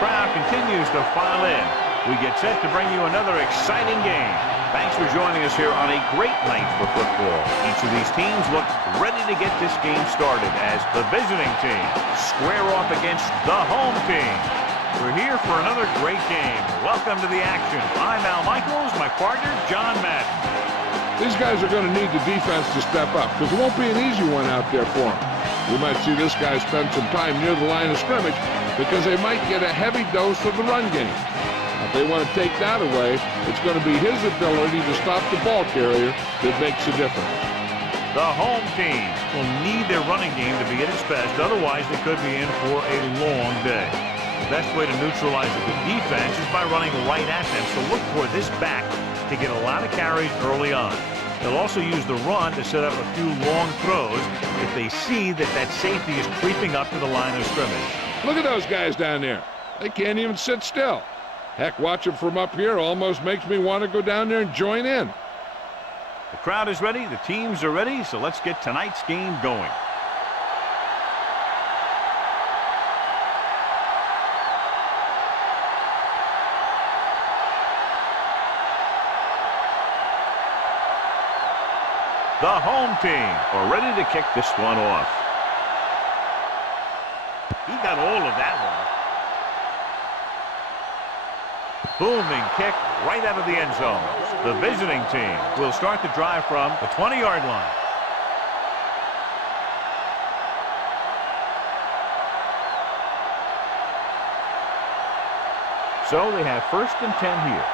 crowd continues to file in. We get set to bring you another exciting game. Thanks for joining us here on a great night for football. Each of these teams look ready to get this game started as the visiting team square off against the home team. We're here for another great game. Welcome to the action. I'm Al Michaels, my partner, John Madden. These guys are going to need the defense to step up because it won't be an easy one out there for them. We might see this guy spend some time near the line of scrimmage because they might get a heavy dose of the run game. If they want to take that away, it's going to be his ability to stop the ball carrier that makes a difference. The home team will need their running game to be at its best. Otherwise, they could be in for a long day. The best way to neutralize a good defense is by running right at them. So look for this back to get a lot of carries early on. They'll also use the run to set up a few long throws if they see that that safety is creeping up to the line of scrimmage. Look at those guys down there. They can't even sit still. Heck, watching from up here almost makes me want to go down there and join in. The crowd is ready, the teams are ready, so let's get tonight's game going. The home team are ready to kick this one off. He got all of that one. Booming kick right out of the end zone. The visiting team will start the drive from the 20-yard line. So they have 1st and 10 here.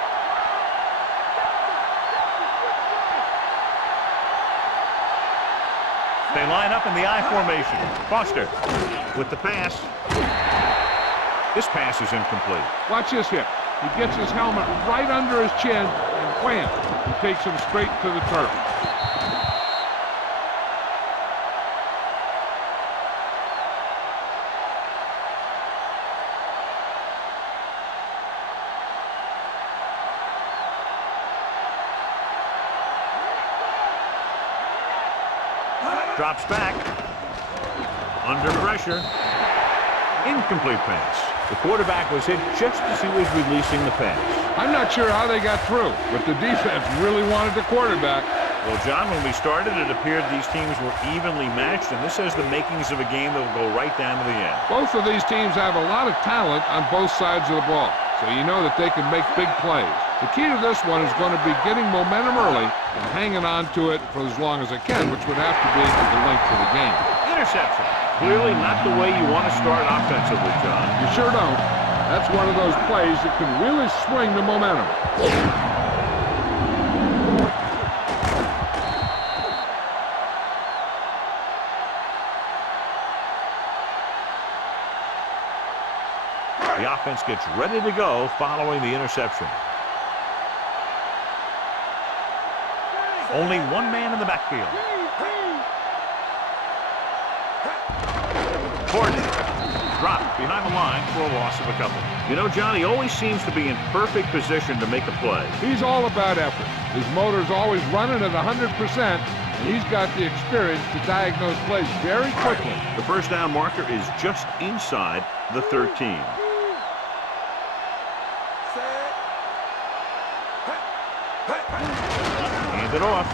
They line up in the I formation. Foster with the pass. This pass is incomplete. Watch this hit. He gets his helmet right under his chin, and wham, he takes him straight to the turf. Drops back. Under pressure. Incomplete pass. The quarterback was hit just as he was releasing the pass. I'm not sure how they got through, but the defense really wanted the quarterback. Well, John, when we started, it appeared these teams were evenly matched, and this has the makings of a game that will go right down to the end. Both of these teams have a lot of talent on both sides of the ball, so you know that they can make big plays. The key to this one is going to be getting momentum early and hanging on to it for as long as it can, which would have to be the length of the game. Interception. Clearly not the way you want to start offensively, John. You sure don't. That's one of those plays that can really swing the momentum. The offense gets ready to go following the interception. Only one man in the backfield. Gordon dropped behind the line for a loss of a couple. You know, John, he always seems to be in perfect position to make a play. He's all about effort. His motor's always running at 100%, and he's got the experience to diagnose plays very quickly. The first down marker is just inside the 13. Hand it off.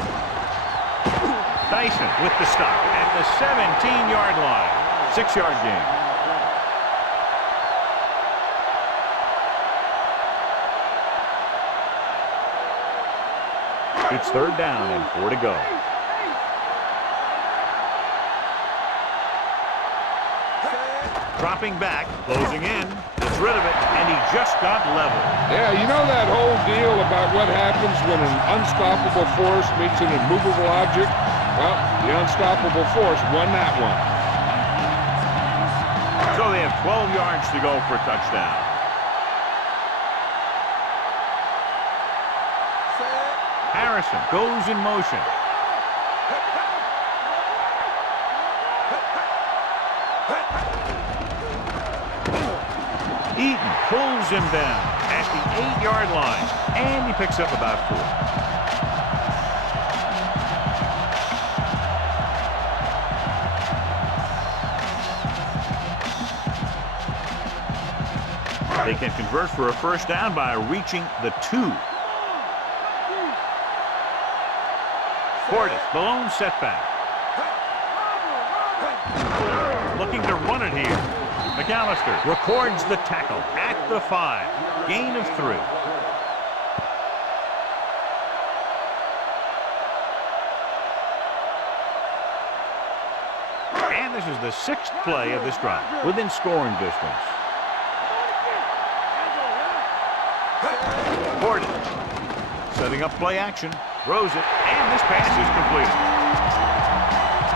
Dyson with the stop at the 17-yard line. 6-yard gain. It's 3rd down and 4 to go. Dropping back, closing in, gets rid of it, and he just got level. Yeah, you know that whole deal about what happens when an unstoppable force meets an immovable object? Well, the unstoppable force won that one. So they have 12 yards to go for a touchdown. Harrison goes in motion. Eaton pulls him down at the 8-yard line, and he picks up about 4. They can convert for a first down by reaching the 2. Portis, the lone setback. Looking to run it here. McAllister records the tackle at the 5. Gain of 3. And this is the 6th play of this drive, within scoring distance. Portis setting up play action, throws it, and this pass is completed.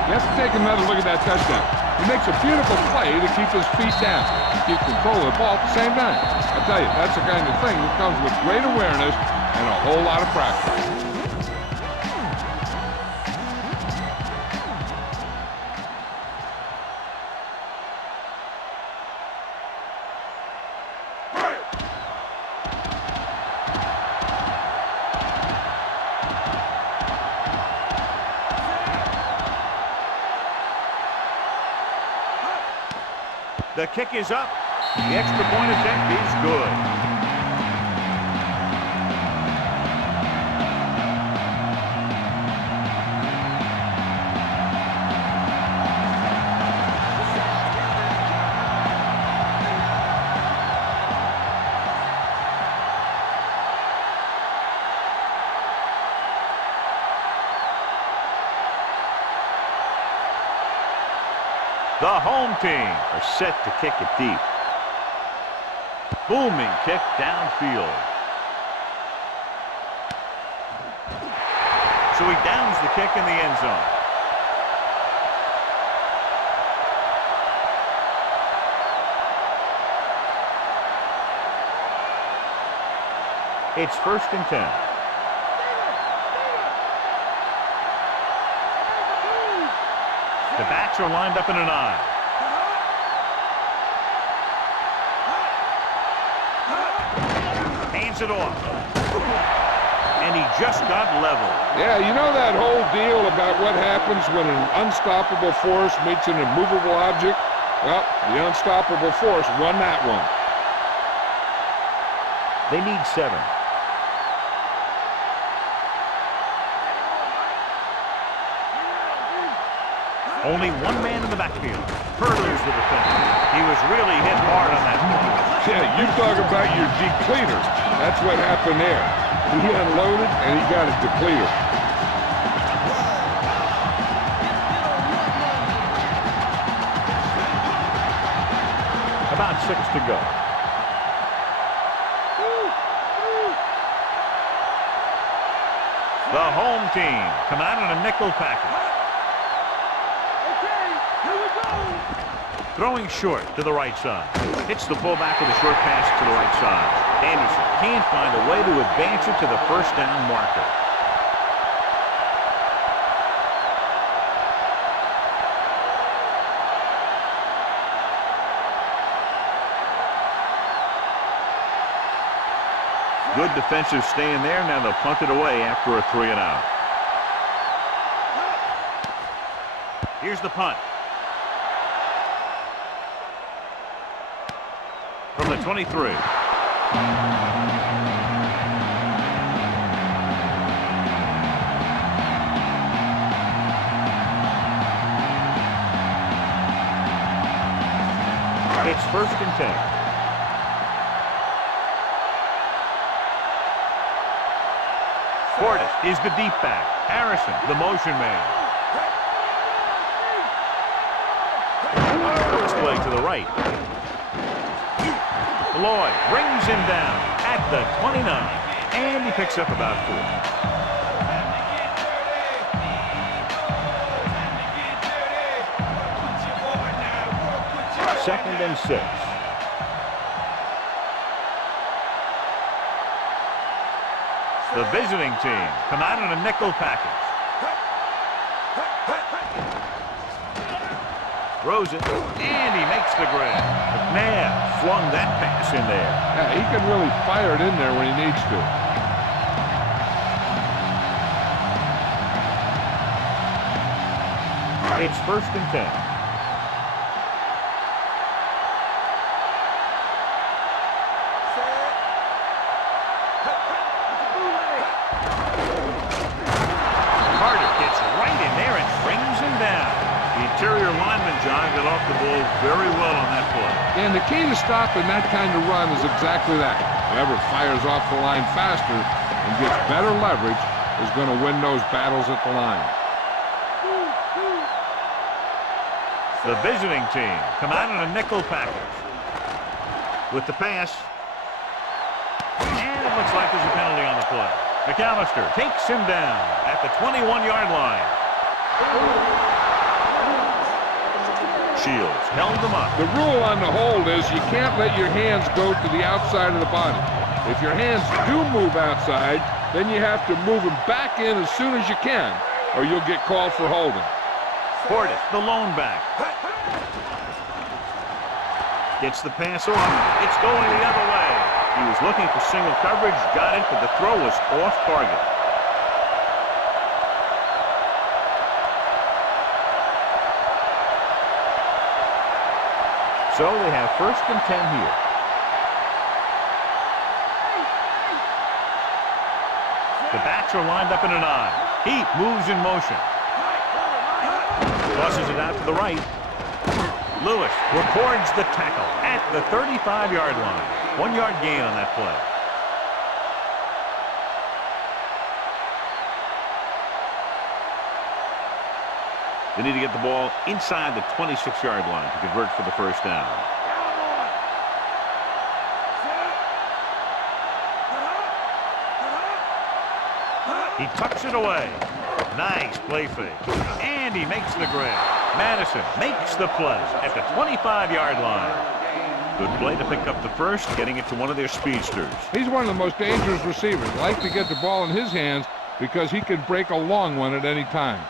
You have to take another look at that touchdown. He makes a beautiful play to keep his feet down, keep control of the ball at the same time. I tell you, that's the kind of thing that comes with great awareness and a whole lot of practice. The kick is up. The extra point attempt is good. The home team are set to kick it deep. Booming kick downfield. So he downs the kick in the end zone. It's 1st and 10. The backs are lined up in an I. Hands it off. And he just got level. Yeah, you know that whole deal about what happens when an unstoppable force meets an immovable object? Well, the unstoppable force won that one. They need 7. Only one man in the backfield. Hurdles the defender. He was really hit hard on that one. Yeah, you talk about your depleter. That's what happened there. He unloaded and he got a depleter. About 6 to go. The home team come out in a nickel package. Throwing short to the right side. Hits the fullback with a short pass to the right side. Anderson can't find a way to advance it to the first down marker. Good defensive stand there. Now they'll punt it away after a 3 and out. Here's the punt. From the 23. It's 1st and 10. Portis is the deep back. Harrison, the motion man. First play to the right. Lloyd brings him down at the 29, and he picks up about 4. 2nd and 6. The visiting team come out in a nickel package. Throws it, and he makes the grab. McNabb flung that pass in there. Yeah, he can really fire it in there when he needs to. It's 1st and 10. the ball very well on that play. And the key to stopping that kind of run is exactly that. Whoever fires off the line faster and gets better leverage is going to win those battles at the line. The visiting team come out in a nickel package. With the pass. And it looks like there's a penalty on the play. McAllister takes him down at the 21-yard line. Shields held him up. The rule on the hold is you can't let your hands go to the outside of the body. If your hands do move outside, then you have to move them back in as soon as you can, or you'll get called for holding. Portis, the lone back. Gets the pass off. It's going the other way. He was looking for single coverage, got it, but the throw was off target. So they have 1st and 10 here. The backs are lined up in an eye. Heat moves in motion. Tosses it out to the right. Lewis records the tackle at the 35-yard line. 1-yard gain on that play. They need to get the ball inside the 26-yard line to convert for the 1st down. He tucks it away. Nice play fake. And he makes the grab. Madison makes the play at the 25-yard line. Good play to pick up the 1st, getting it to one of their speedsters. He's one of the most dangerous receivers. I like to get the ball in his hands because he can break a long one at any time.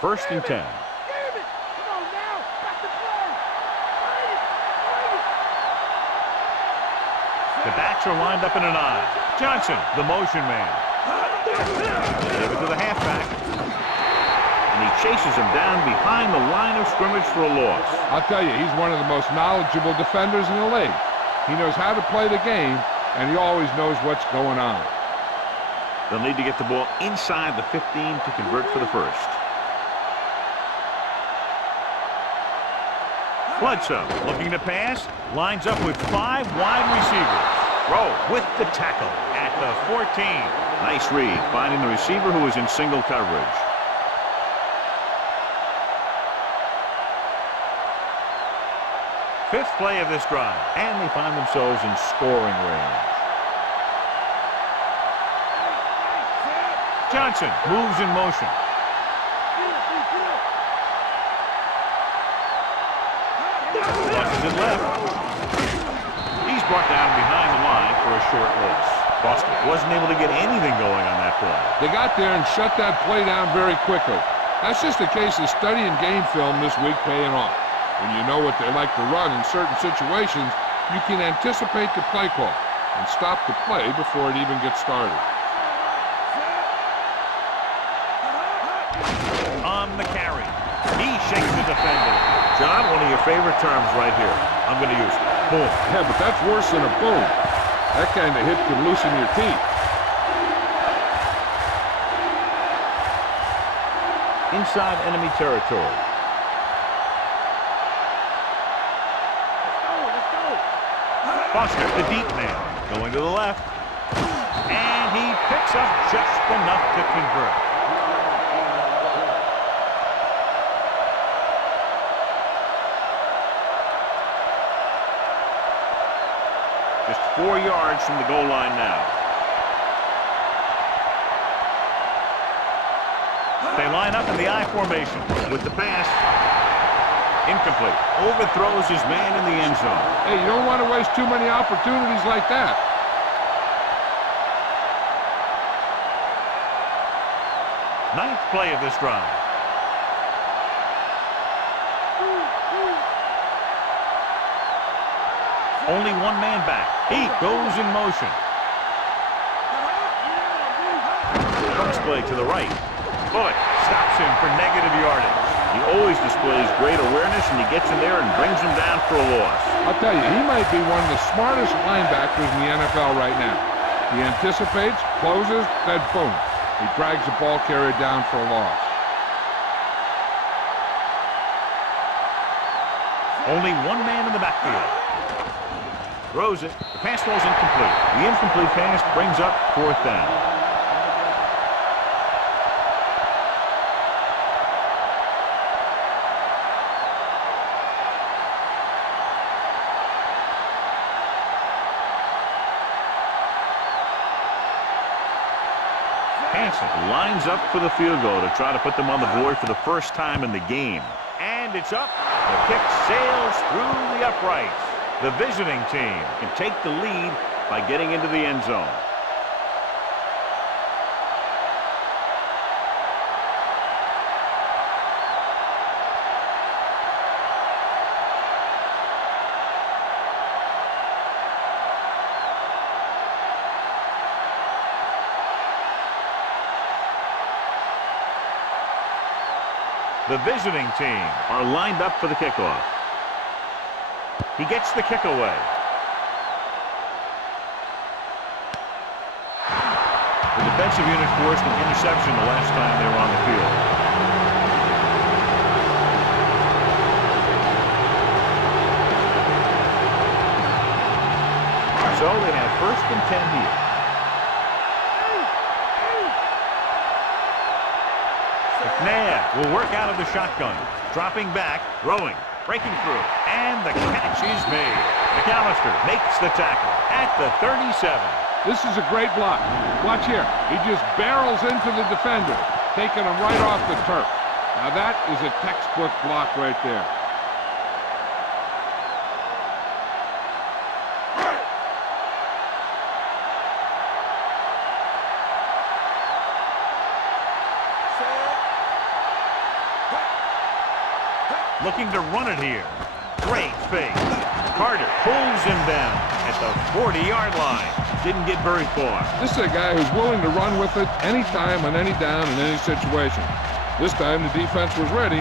First and 10. The backs are lined up in an eye. Johnson, the motion man. Give it to the halfback. And he chases him down behind the line of scrimmage for a loss. I'll tell you, he's one of the most knowledgeable defenders in the league. He knows how to play the game, and he always knows what's going on. They'll need to get the ball inside the 15 to convert for the 1st. Bledsoe looking to pass, lines up with 5 wide receivers. Rowe with the tackle at the 14. Nice read, finding the receiver who is in single coverage. Fifth play of this drive, and they find themselves in scoring range. Johnson moves in motion. Tosses it left. He's brought down behind the line for a short loss. Boston wasn't able to get anything going on that play. They got there and shut that play down very quickly. That's just a case of studying game film this week paying off. When you know what they like to run in certain situations, you can anticipate the play call and stop the play before it even gets started. On the carry. He shakes the defender. John, one of your favorite terms right here. I'm going to use it. Boom. Yeah, but that's worse than a boom. That kind of hit could loosen your teeth. Inside enemy territory. Foster, the deep man, going to the left. And he picks up just enough to convert. Just 4 yards from the goal line now. They line up in the I formation with the pass. Incomplete. Overthrows his man in the end zone. Hey, you don't want to waste too many opportunities like that. Ninth play of this drive. Only one man back. He goes in motion. Comes play to the right. Bullock stops him for negative yardage. He always displays great awareness, and he gets in there and brings him down for a loss. I'll tell you, he might be one of the smartest linebackers in the NFL right now. He anticipates, closes, then boom. He drags the ball carrier down for a loss. Only one man in the backfield. Throws it. The pass falls incomplete. The incomplete pass brings up 4th down. Hansen lines up for the field goal to try to put them on the board for the first time in the game. And it's up. The kick sails through the uprights. The visiting team can take the lead by getting into the end zone. The visiting team are lined up for the kickoff. He gets the kick away. The defensive unit forced an interception the last time they were on the field. So they have 1st and 10 here. McNabb will work out of the shotgun. Dropping back, throwing, breaking through, and the catch is made. McAllister makes the tackle at the 37. This is a great block. Watch here. He just barrels into the defender, taking him right off the turf. Now that is a textbook block right there. Looking to run it here. Great fake. Carter pulls him down at the 40-yard line. Didn't get very far. This is a guy who's willing to run with it anytime, on any down, in any situation. This time the defense was ready,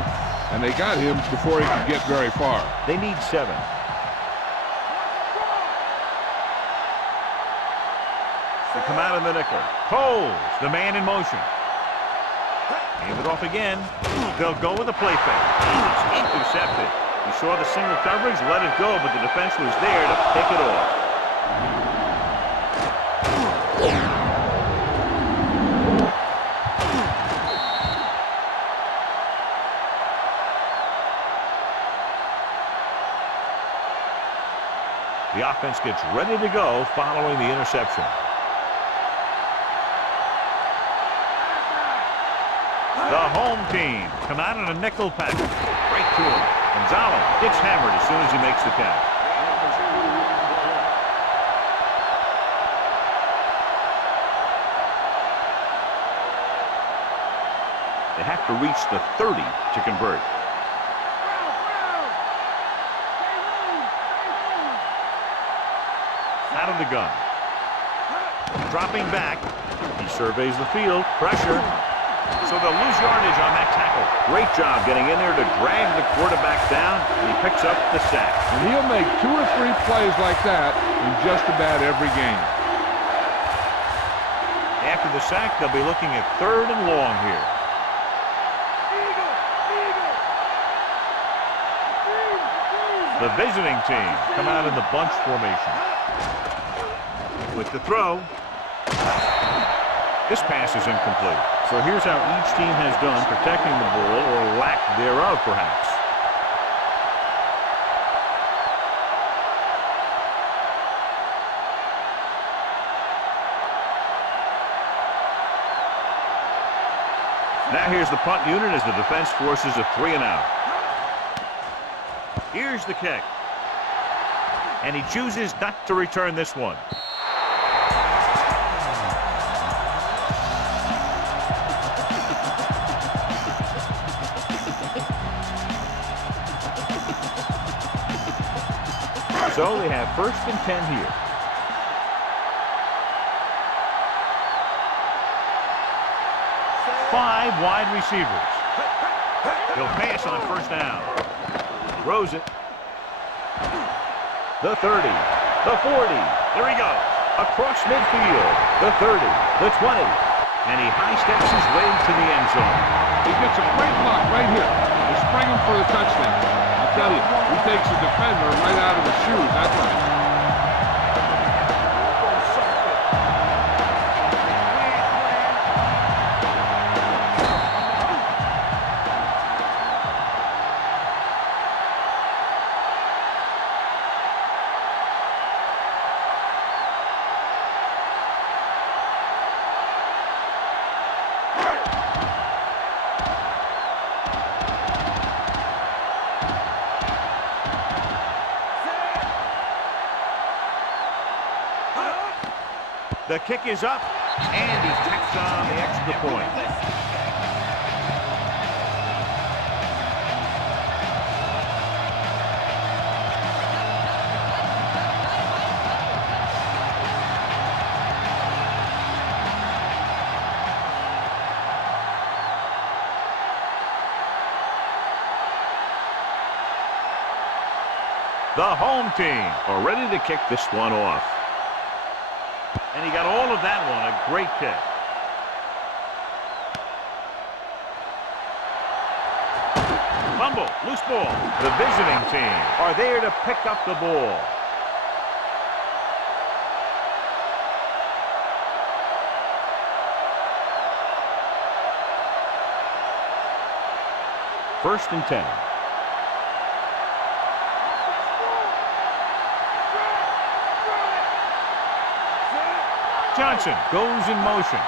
and they got him before he could get very far. They need 7. They come out in the nickel. Coles, the man in motion. Hand it off again. They'll go with a play fake. It's intercepted. He saw the single coverage, let it go, but the defense was there to pick it off. The offense gets ready to go following the interception. The home team come out in a nickel package. Right to him. Gonzalez gets hammered as soon as he makes the catch. They have to reach the 30 to convert. Out of the gun. Dropping back. He surveys the field. Pressure. So they'll lose yardage on that tackle. Great job getting in there to drag the quarterback down, and he picks up the sack. And he'll make 2 or 3 plays like that in just about every game. After the sack, they'll be looking at 3rd and long here. The visiting team come out in the bunch formation. With the throw. This pass is incomplete. So here's how each team has done protecting the ball, or lack thereof, perhaps. Now here's the punt unit as the defense forces a 3 and out. Here's the kick. And he chooses not to return this one. So they have 1st and 10 here. Five wide receivers. He'll pass on 1st down. Throws it. The 30. The 40. There he goes. Across midfield. The 30. The 20. And he high steps his way to the end zone. He gets a great look right here. They spring him for the touchdown. I'll tell you, he takes the defender right out of his shoes that time. The kick is up, and he tacks on the extra point. The home team are ready to kick this one off. And he got all of that one. A great kick. Fumble, loose ball. The visiting team are there to pick up the ball. First and 10. Johnson goes in motion.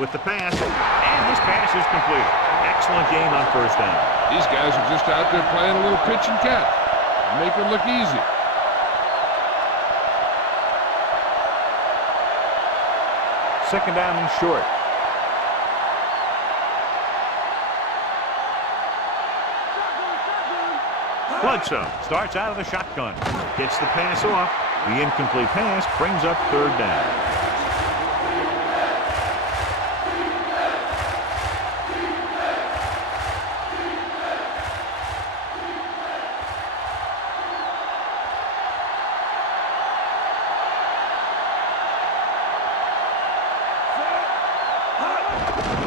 With the pass, and this pass is completed. Excellent gain on first down. These guys are just out there playing a little pitch and catch. They make it look easy. Second down and short. Bledsoe starts out of the shotgun. Gets the pass off. The incomplete pass brings up third down.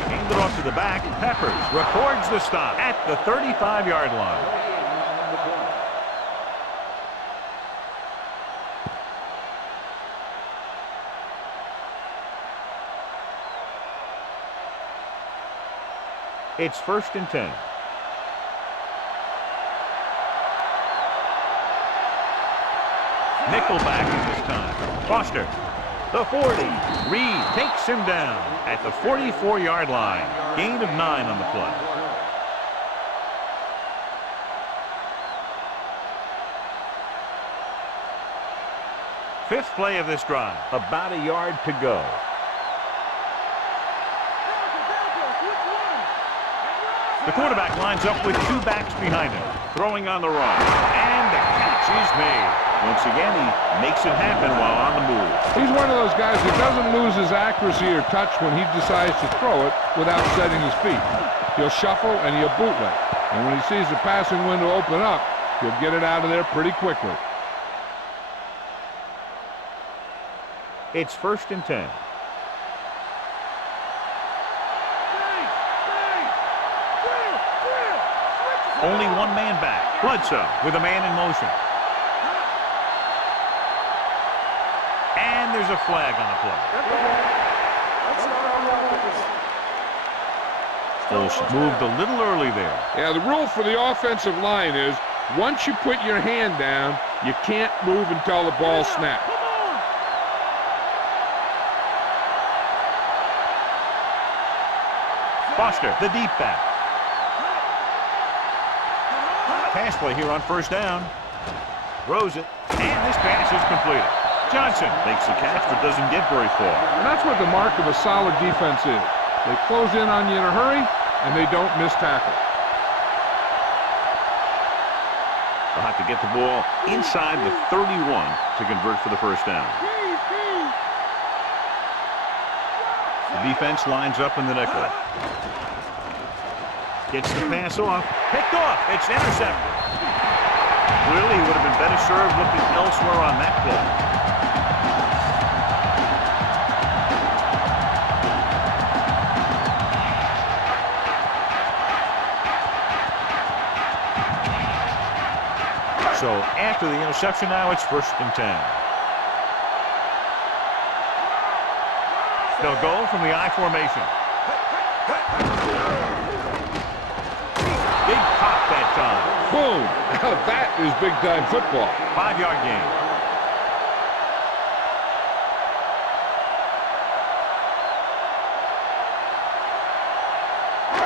Handed off to the back. Peppers records the stop at the 35-yard line. It's first and 10. Nickelback at this time. Foster, the 40. Reed takes him down at the 44-yard line. Gain of 9 on the play. Fifth play of this drive. About a yard to go. The quarterback lines up with two backs behind him, throwing on the run, and the catch is made. Once again, he makes it happen while on the move. He's one of those guys who doesn't lose his accuracy or touch when he decides to throw it without setting his feet. He'll shuffle and he'll bootleg. And when he sees the passing window open up, he'll get it out of there pretty quickly. It's first and 10. Only one man back. Bledsoe with a man in motion. And there's a flag on the play. Olsen moved a little early there. Yeah, the rule for the offensive line is once you put your hand down, you can't move until the ball snaps. Foster, the deep back. Pass play here on first down. Throws it, and this pass is completed. Johnson makes the catch but doesn't get very far. And that's what the mark of a solid defense is. They close in on you in a hurry, and they don't miss tackle. They'll have to get the ball inside the 31 to convert for the first down. The defense lines up in the nickel. Gets the pass off. Picked off. It's intercepted. Clearly, he would have been better served looking elsewhere on that play. after the interception now, it's 1st and 10. They'll go from the I formation. Big pop that time. Boom! Now that is big-time football. 5-yard gain.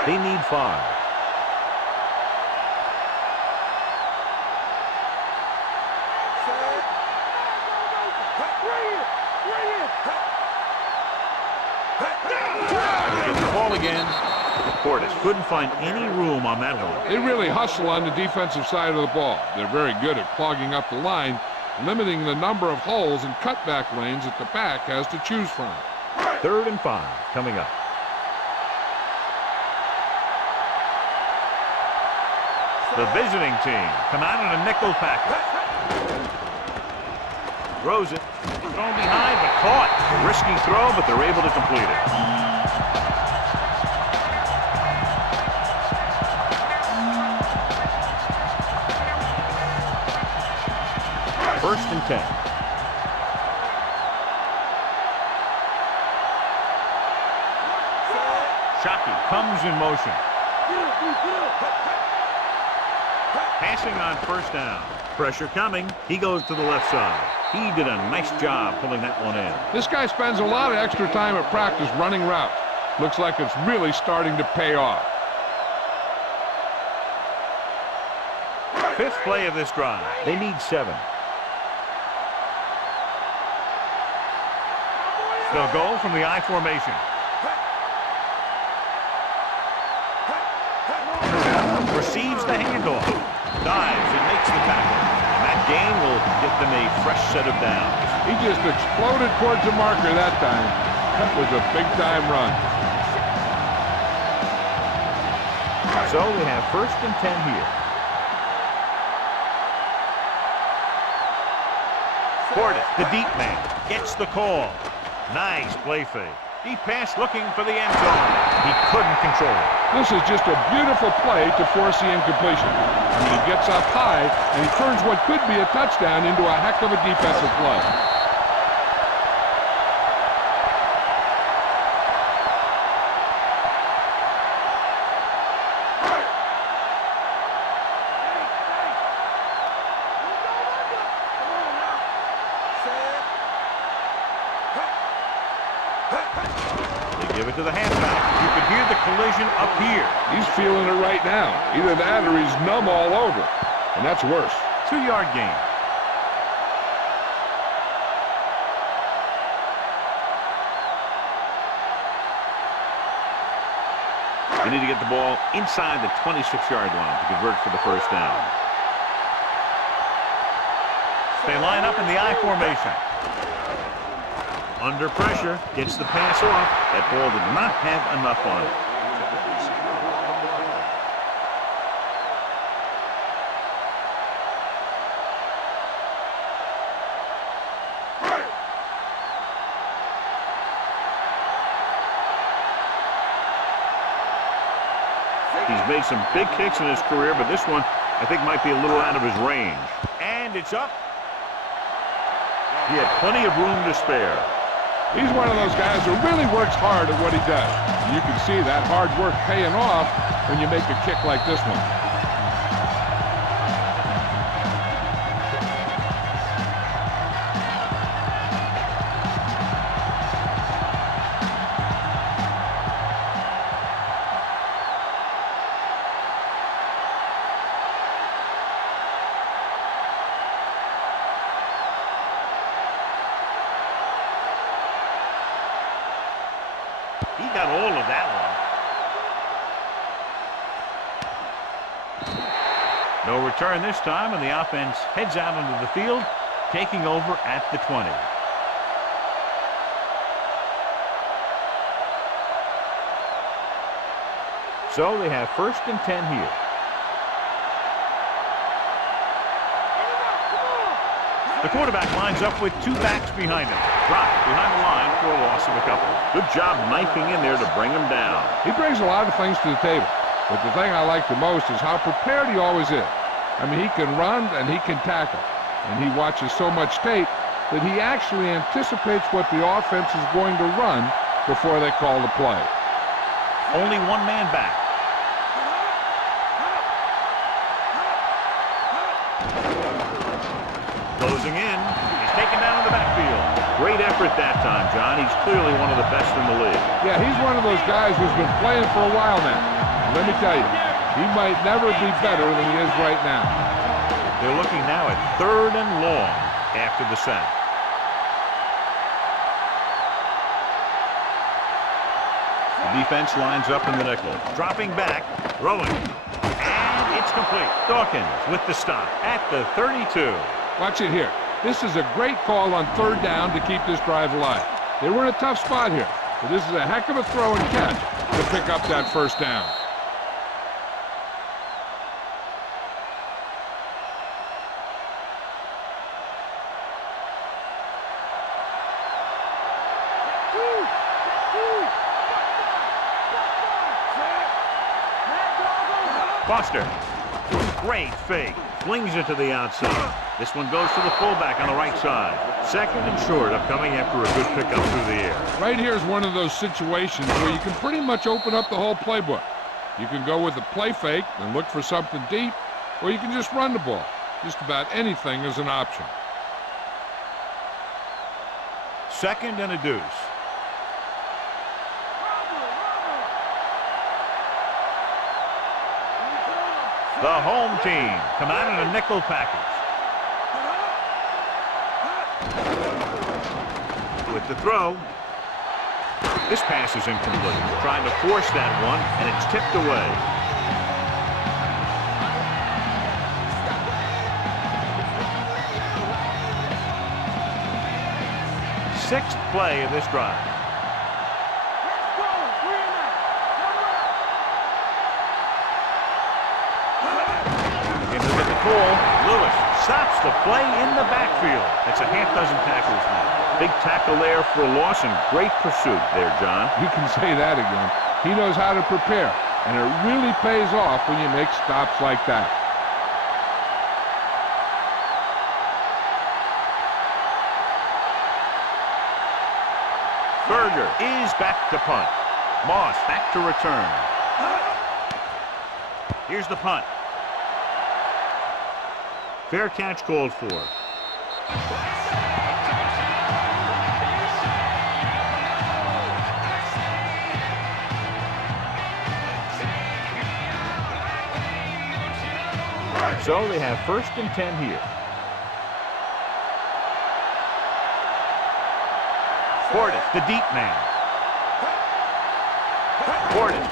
They need 5. Gets the ball again. Portis couldn't find any room on that one. They really hustle on the defensive side of the ball. They're very good at clogging up the line, limiting the number of holes and cutback lanes that the back has to choose from. 3rd and 5 coming up. The visiting team come out in a nickel package. Throws it. Thrown behind, but caught. Risky throw, but they're able to complete it. First and 10. Shockey comes in motion. Passing on 1st down. Pressure coming. He goes to the left side. He did a nice job pulling that one in. This guy spends a lot of extra time at practice running routes. Looks like it's really starting to pay off. 5th play of this drive. They need 7. They'll go from the I formation. Receives the handoff. Dives and makes the tackle. And that gain will get them a fresh set of downs. He just exploded towards the marker that time. That was a big-time run. So we have 1st and 10 here. Portis, the deep man, gets the call. Nice play fake. Deep pass looking for the end zone. He couldn't control it. This is just a beautiful play to force the incompletion. He gets up high, and he turns what could be a touchdown into a heck of a defensive play. Give it to the halfback. You could hear the collision up here. He's feeling it right now. Either that or he's numb all over. And that's worse. 2-yard gain. They need to get the ball inside the 26-yard line to convert for the 1st down. They line up in the I formation. Under pressure, gets the pass off. That ball did not have enough on it. He's made some big kicks in his career, but this one, I think, might be a little out of his range. And it's up. He had plenty of room to spare. He's one of those guys who really works hard at what he does. You can see that hard work paying off when you make a kick like this one. He got all of that one. No return this time, and the offense heads out onto the field, taking over at the 20. So they have 1st and 10 here. The quarterback lines up with 2 backs behind him. Dropped behind the line for a loss of a couple. Good job knifing in there to bring him down. He brings a lot of things to the table, but the thing I like the most is how prepared he always is. I mean, he can run and he can tackle. and he watches so much tape that he actually anticipates what the offense is going to run before they call the play. Only one man back. Closing in. He's taken down in the backfield. Great effort that time, John. He's clearly one of the best in the league. Yeah, he's one of those guys who's been playing for a while now. And let me tell you, he might never be better than he is right now. They're looking now at 3rd and long after the sack. The defense lines up in the nickel. Dropping back, throwing, and it's complete. Dawkins with the stop at the 32. Watch it here. This is a great call on 3rd down to keep this drive alive. They were in a tough spot here, but this is a heck of a throw and catch to pick up that 1st down. Foster. Great fake. Flings it to the outside. This one goes to the fullback on the right side. 2nd and short of coming after a good pickup through the air. Right here is one of those situations where you can pretty much open up the whole playbook. You can go with a play fake and look for something deep, or you can just run the ball. Just about anything is an option. 2nd and a deuce. The home team come out in a nickel package. With the throw. This pass is incomplete. Trying to force that one, and it's tipped away. Sixth play of this drive. Lewis stops the play in the backfield. It's a half dozen tackles now. Big tackle there for a loss and great pursuit there, John. You can say that again. He knows how to prepare, and it really pays off when you make stops like that. Berger is back to punt. Moss back to return. Here's the punt. Fair catch called for. So they have 1st and 10 here. Portis, the deep man. Portis.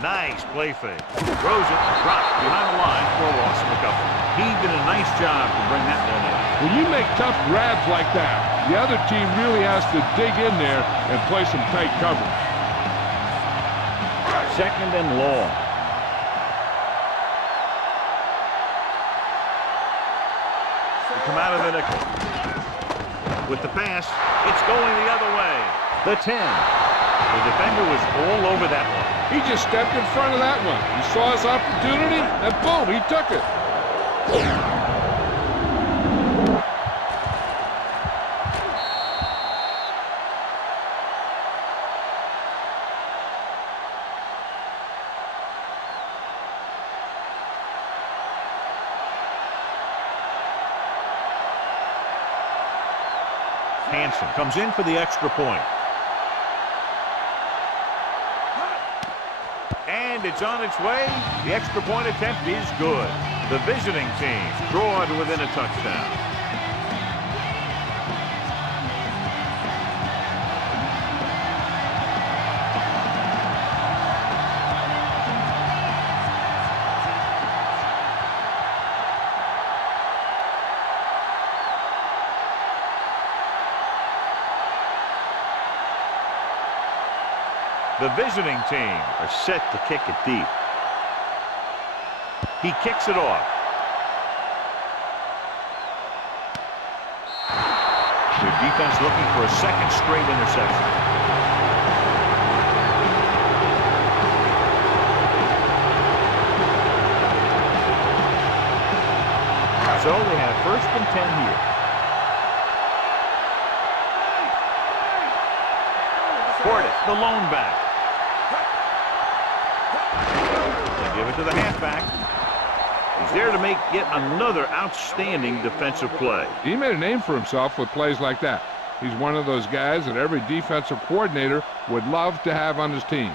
Nice play fake. Throws it, dropped behind the line for a loss in the cover. He did a nice job to bring that one in. When you make tough grabs like that, the other team really has to dig in there and play some tight coverage. 2nd and long. They come out of the nickel. With the pass, it's going the other way. The 10. The defender was all over that one. He just stepped in front of that one. He saw his opportunity, and boom, he took it. Hansen comes in for the extra point. And it's on its way. The extra point attempt is good. The visiting team draw to within a touchdown. The visiting team are set to kick it deep. He kicks it off. Their defense looking for a 2nd straight interception. So they have 1st and 10 here. Portis, the lone back. They give it to the halfback. He's there to make yet another outstanding defensive play. He made a name for himself with plays like that. He's one of those guys that every defensive coordinator would love to have on his team.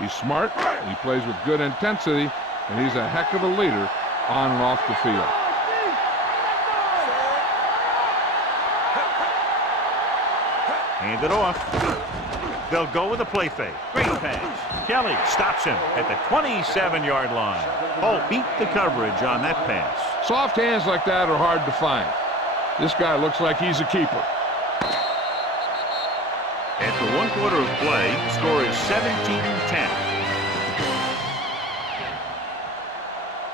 He's smart, he plays with good intensity, and he's a heck of a leader on and off the field. Hand it off. They'll go with a play fake. Great pass. Kelly stops him at the 27-yard line. Holt beat the coverage on that pass. Soft hands like that are hard to find. This guy looks like he's a keeper. After 1 quarter of play, the score is 17-10.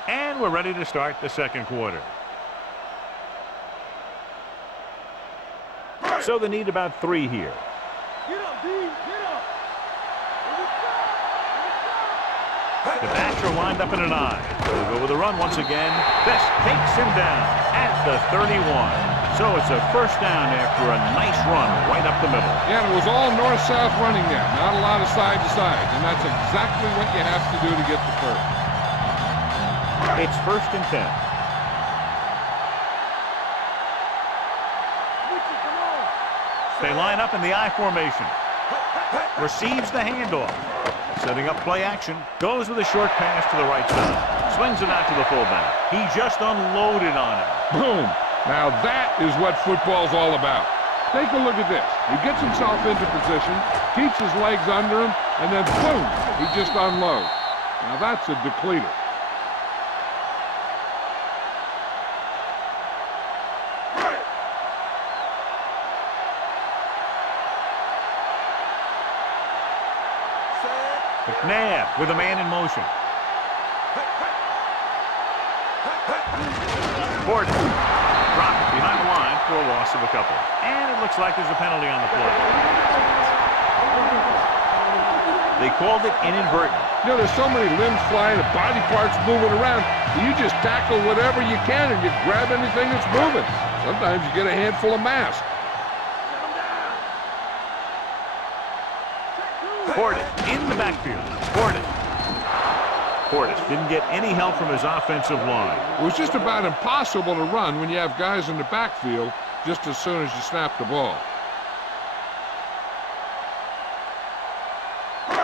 And we're ready to start the second quarter. So they need about 3 here. Get up, D. Get up. The backs are lined up in an eye. They'll go with a run once again. Best takes him down at the 31. So it's a first down after a nice run right up the middle. Yeah, and it was all north-south running there. Not a lot of side-to-side. And that's exactly what you have to do to get the first. It's first and 10. They line up in the I formation. Receives the handoff. Setting up play action. Goes with a short pass to the right side. Swings it out to the fullback. He just unloaded on him. Boom. Now that is what football's all about. Take a look at this. He gets himself into position, keeps his legs under him, and then boom, he just unloads. Now that's a depleter. McNabb with a man in motion. Portis dropped behind the line for a loss of a couple. And it looks like there's a penalty on the play. They called it inadvertent. You know, there's so many limbs flying and body parts moving around. You just tackle whatever you can and you grab anything that's moving. Sometimes you get a handful of mass. Portis in the backfield. Portis didn't get any help from his offensive line. It was just about impossible to run when you have guys in the backfield just as soon as you snap the ball.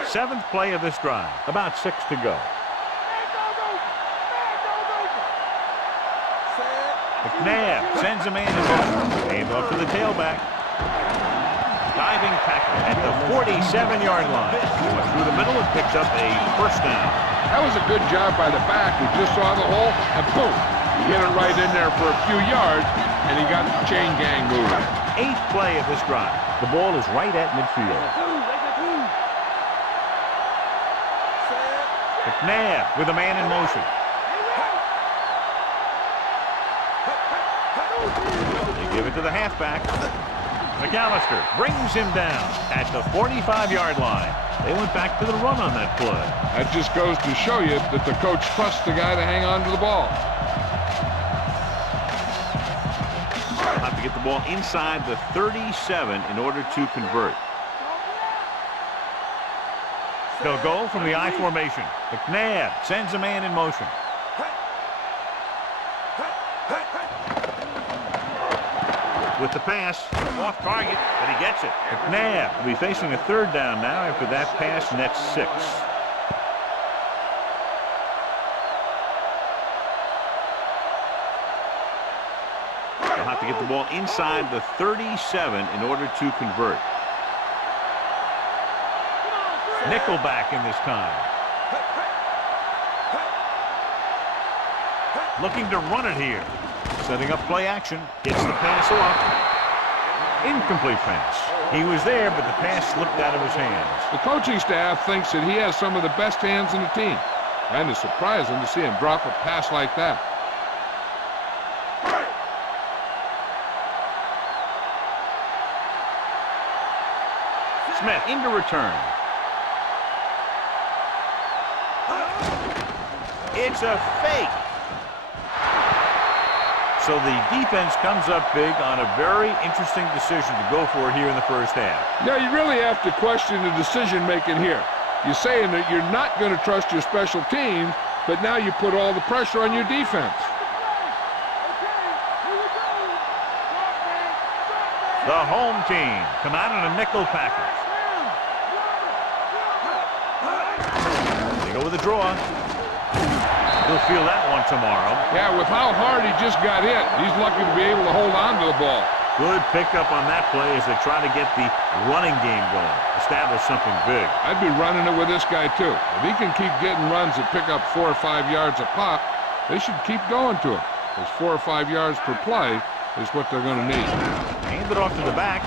7th play of this drive. About 6 to go. McNabb sends a man in motion. Hand off to the tailback. Diving tackle at the 47-yard line. Going through the middle and picks up a first down. That was a good job by the back who just saw the hole, and boom, he hit it right in there for a few yards, and he got the chain gang moving. 8th play of this drive. The ball is right at midfield. McNabb with a man in motion. They give it to the halfback. McAllister brings him down at the 45-yard line. They went back to the run on that play. That just goes to show you that the coach trusts the guy to hang on to the ball. They'll have to get the ball inside the 37 in order to convert. They'll go from the I formation. McNabb sends a man in motion. With the pass, off target, but he gets it. McNabb will be facing a third down now after that pass, and that's 6. They'll have to get the ball inside the 37 in order to convert. Nickelback in this time. Looking to run it here. Setting up play action. Gets the pass off. Incomplete pass. He was there, but the pass slipped out of his hands. The coaching staff thinks that he has some of the best hands in the team. And it's surprising to see him drop a pass like that. Smith into return. It's a fake. So the defense comes up big on a very interesting decision to go for it here in the first half. Yeah, you really have to question the decision-making here. You're saying that you're not going to trust your special teams, but now you put all the pressure on your defense. The home team come out in a nickel package. They go with a draw. He'll feel that one tomorrow. Yeah, with how hard he just got hit, he's lucky to be able to hold on to the ball. Good pickup on that play as they try to get the running game going. Establish something big. I'd be running it with this guy, too. If he can keep getting runs that pick up 4 or 5 yards a pop, they should keep going to him. Because 4 or 5 yards per play is what they're going to need. Hand it off to the back.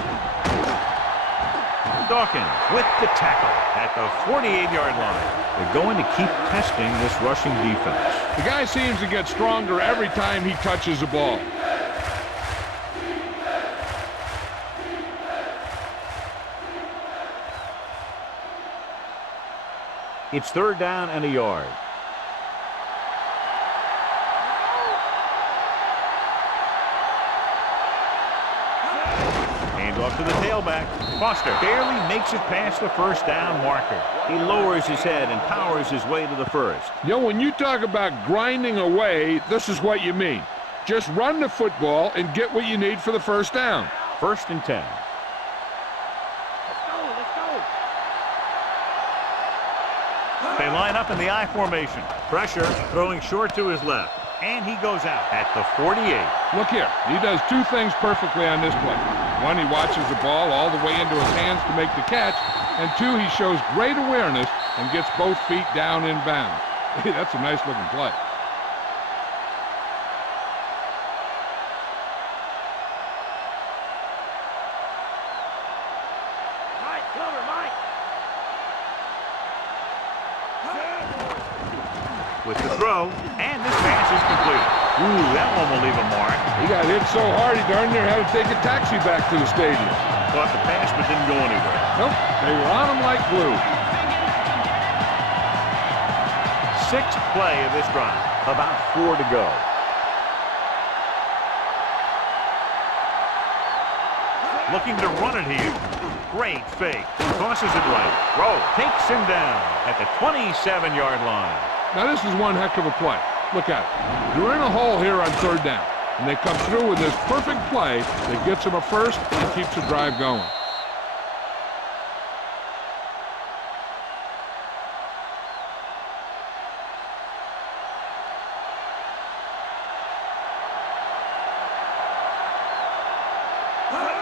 Dawkins with the tackle at the 48-yard line. They're going to keep testing this rushing defense. The guy seems to get stronger every time he touches the ball. It's 3rd down and a yard. Hand off to the tailback. Foster barely makes it past the first down marker. He lowers his head and powers his way to the first. You know, when you talk about grinding away, this is what you mean. Just run the football and get what you need for the first down. 1st and 10. They line up in the I formation. Pressure, throwing short to his left. And he goes out at the 48. Look here. He does 2 things perfectly on this play. 1, he watches the ball all the way into his hands to make the catch. And 2, he shows great awareness and gets both feet down in bounds. Hey, that's a nice-looking play. With the throw, and this pass is complete. Ooh, that one will leave a mark. He got hit so hard, he darn near had to take a taxi back to the stadium. Caught the pass, but didn't go anywhere. Nope, they were on him like glue. 6th play of this drive. About 4 to go. Looking to run it here. Great fake. Tosses it right. Throw takes him down at the 27-yard line. Now, this is one heck of a play. Look at it. You're in a hole here on 3rd down, and they come through with this perfect play that gets them a first and keeps the drive going.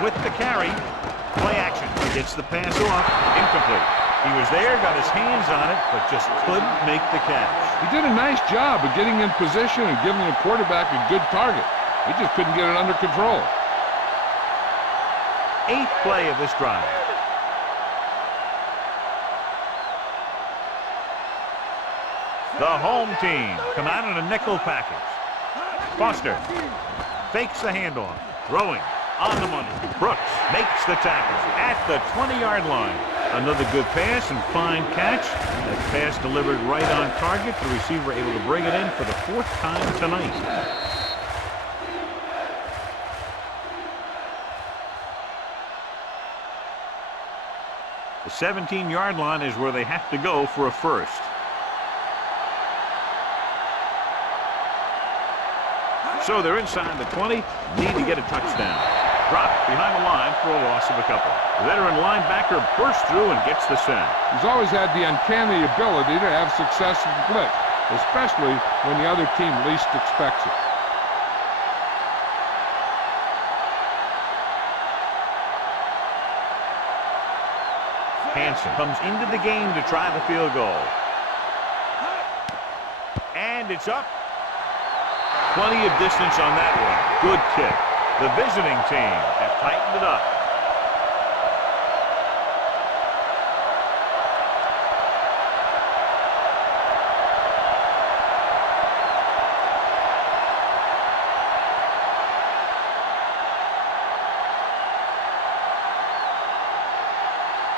With the carry, play action. Gets the pass off. Incomplete. He was there, got his hands on it, but just couldn't make the catch. He did a nice job of getting in position and giving the quarterback a good target. He just couldn't get it under control. 8th play of this drive. The home team come out in a nickel package. Foster fakes the handoff. Throwing on the money. Brooks makes the tackle at the 20-yard line. Another good pass and fine catch. That pass delivered right on target. The receiver able to bring it in for the 4th time tonight. The 17-yard line is where they have to go for a first. So they're inside the 20. Need to get a touchdown. Dropped behind the line for a loss of a couple. The veteran linebacker bursts through and gets the sack. He's always had the uncanny ability to have success in the blitz, especially when the other team least expects it. Hansen comes into the game to try the field goal. And it's up. Plenty of distance on that one. Good kick. The visiting team have tightened it up.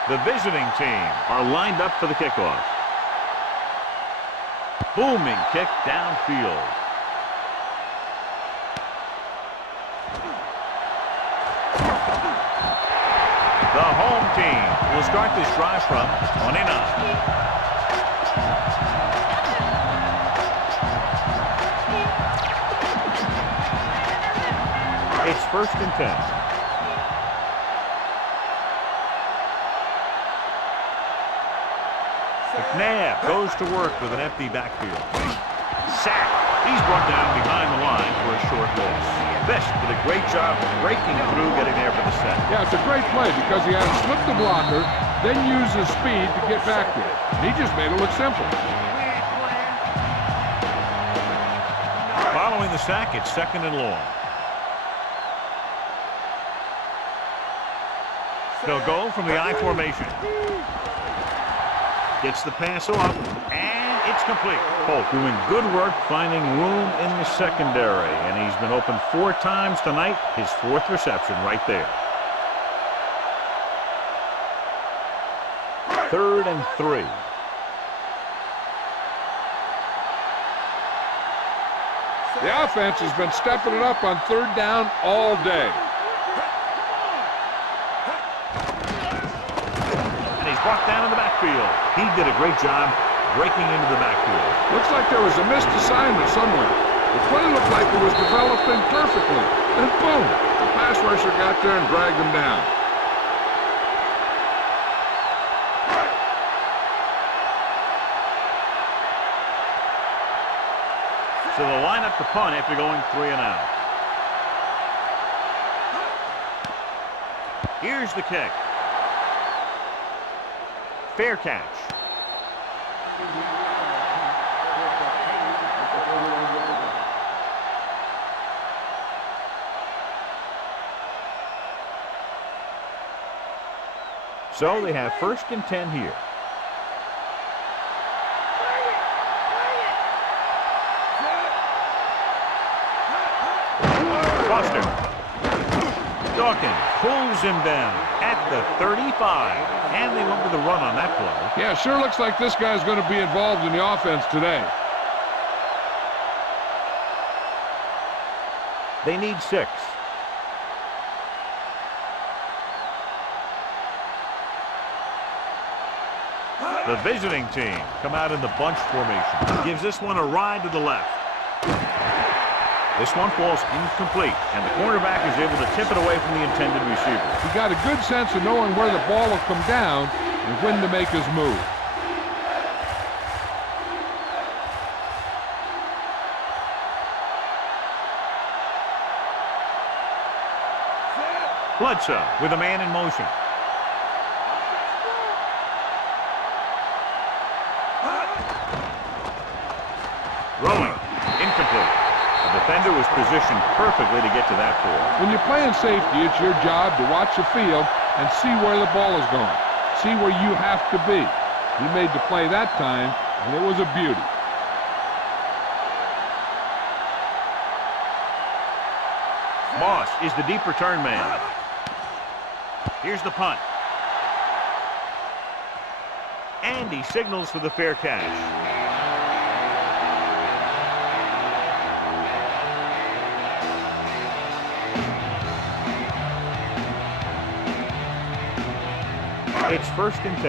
The visiting team are lined up for the kickoff. Booming kick downfield. The home team will start this drive from 29. It's 1st and 10. McNabb goes to work with an empty backfield. Sack. He's brought down behind the line for a short loss. Best did a great job breaking through, getting there for the sack. Yeah, it's a great play because he had to slip the blocker, then use his speed to get back there. He just made it look simple. Following the sack, it's 2nd and long. They'll go from the I formation. Gets the pass off, and it's complete. Polk doing good work finding room in the secondary, and he's been open 4 times tonight. His 4th reception right there. 3rd and 3. The offense has been stepping it up on 3rd down all day. Brought down in the backfield. He did a great job breaking into the backfield. Looks like there was a missed assignment somewhere. The play looked like it was developing perfectly. And boom, the pass rusher got there and dragged him down. So they'll line up the punt after going 3 and out. Here's the kick. Fair catch. So they have 1st and 10 here. Foster. Dawkins pulls him down at the 35. And they went with a run on that play. Yeah, sure looks like this guy's going to be involved in the offense today. They need 6. The visiting team come out in the bunch formation. Gives this one a ride to the left. This one falls incomplete, and the cornerback is able to tip it away from the intended receiver. He got a good sense of knowing where the ball will come down and when to make his move. Bledsoe with a man in motion. Rolling. Incomplete. The defender was positioned perfectly to get to that ball. When you're playing safety, it's your job to watch the field and see where the ball is going. See where you have to be. He made the play that time, and it was a beauty. Moss is the deep return man. Here's the punt. And he signals for the fair catch. It's 1st and 10.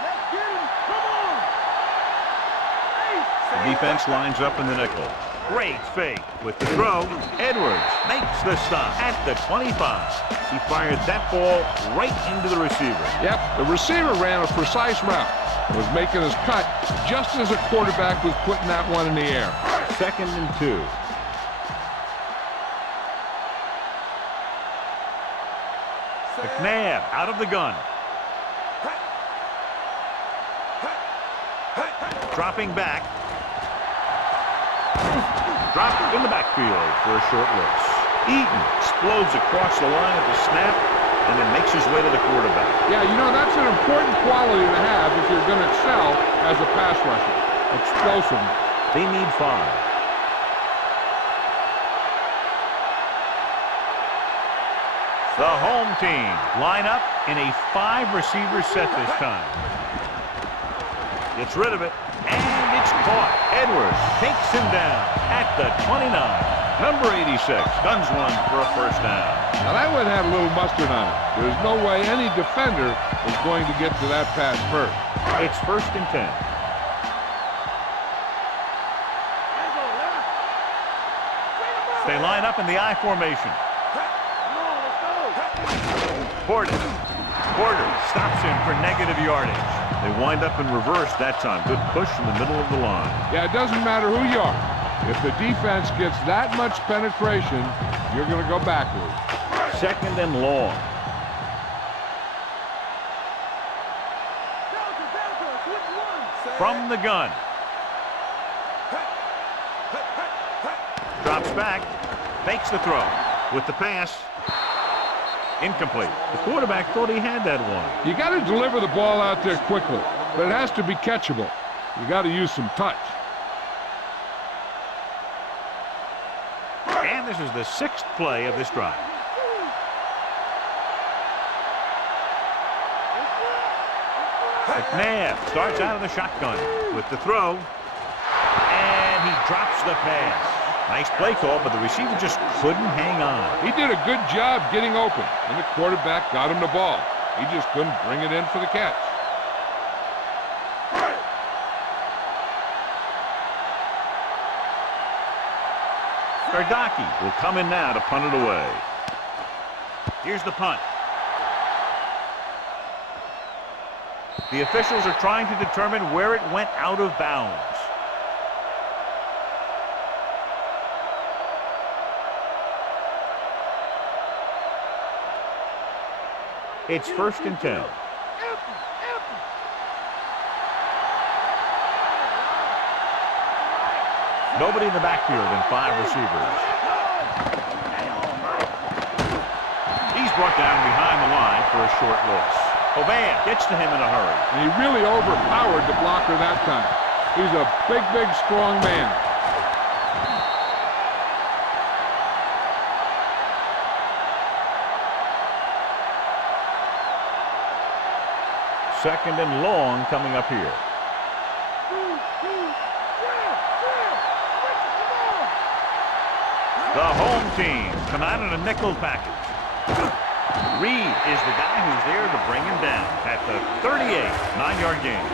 Let's get him. Come on. The defense lines up in the nickel. Great fake with the throw. Edwards makes the stop at the 25. He fired that ball right into the receiver. Yep, the receiver ran a precise route. Was making his cut just as the quarterback was putting that one in the air. 2nd and 2. McNabb out of the gun. Dropping back. Dropped in the backfield for a short loss. Eaton explodes across the line at the snap and then makes his way to the quarterback. Yeah, you know, that's an important quality to have if you're going to excel as a pass rusher. Explosiveness. They need 5. The home team line up in a 5-receiver set this time. Gets rid of it, and it's It's caught. Edwards takes him down at the 29. Number 86 guns one for a first down. Now that one had a little mustard on it. There's no way any defender is going to get to that pass first. It's 1st and 10. They line up in the I formation. Porter stops him for negative yardage. They wind up in reverse that time. Good push in the middle of the line. Yeah, it doesn't matter who you are. If the defense gets that much penetration, you're going to go backwards. 2nd and long. From the gun. Drops back. Fakes the throw. With the pass. Incomplete. The quarterback thought he had that one. You got to deliver the ball out there quickly, but it has to be catchable. You got to use some touch. And this is the 6th play of this drive. McNabb starts out of the shotgun with the throw. And he drops the pass. Nice play call, but the receiver just couldn't hang on. He did a good job getting open, and the quarterback got him the ball. He just couldn't bring it in for the catch. Gardocki will come in now to punt it away. Here's the punt. The officials are trying to determine where it went out of bounds. It's 1st and 10. Nobody in the backfield and 5 receivers. He's brought down behind the line for a short loss. Oban gets to him in a hurry. And he really overpowered the blocker that time. He's a big, strong man. Second and long coming up here. The home team come out in a nickel package. Reed is the guy who's there to bring him down at the 38, 9-yard gain.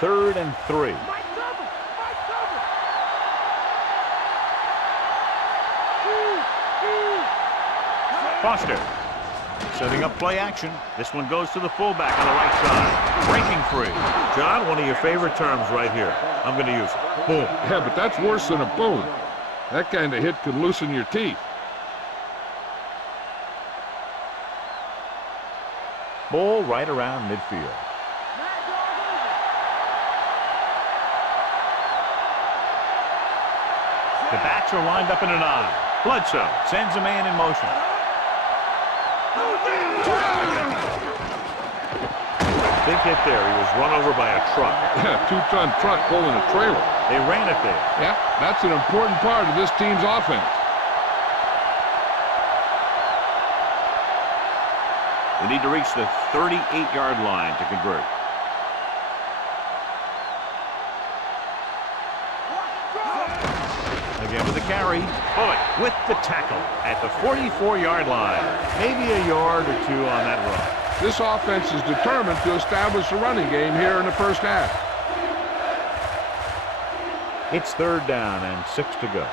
Third and 3. Foster setting up play action. This one goes to the fullback on the right side. Breaking free. John, one of your favorite terms right here. I'm going to use it. Boom. Yeah, but that's worse than a boom. That kind of hit could loosen your teeth. Ball right around midfield. The backs are lined up in an I. Bledsoe sends a man in motion. Big hit there. He was run over by a truck. Yeah, 2-ton truck pulling a trailer. They ran it there. Yeah, that's an important part of this team's offense. They need to reach the 38-yard line to convert. Again with the carry. Bullock with the tackle at the 44-yard line. Maybe a yard or two on that run. This offense is determined to establish a running game here in the first half. It's 3rd down and 6 to go.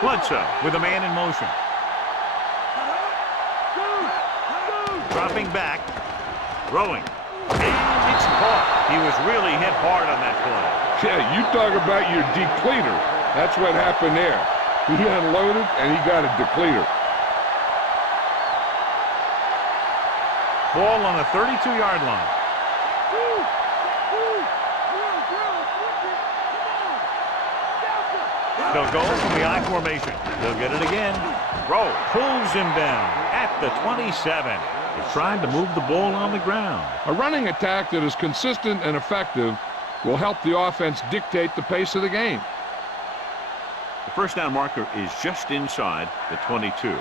Bledsoe with a man in motion. Dropping back. Throwing. And it's caught. He was really hit hard on that play. Yeah, you talk about your depleter. That's what happened there. He unloaded, and he got a depleter. Ball on the 32-yard line. They'll go from the I formation. They'll get it again. Rowe pulls him down at the 27. They're trying to move the ball on the ground. A running attack that is consistent and effective will help the offense dictate the pace of the game. The first down marker is just inside the 22. The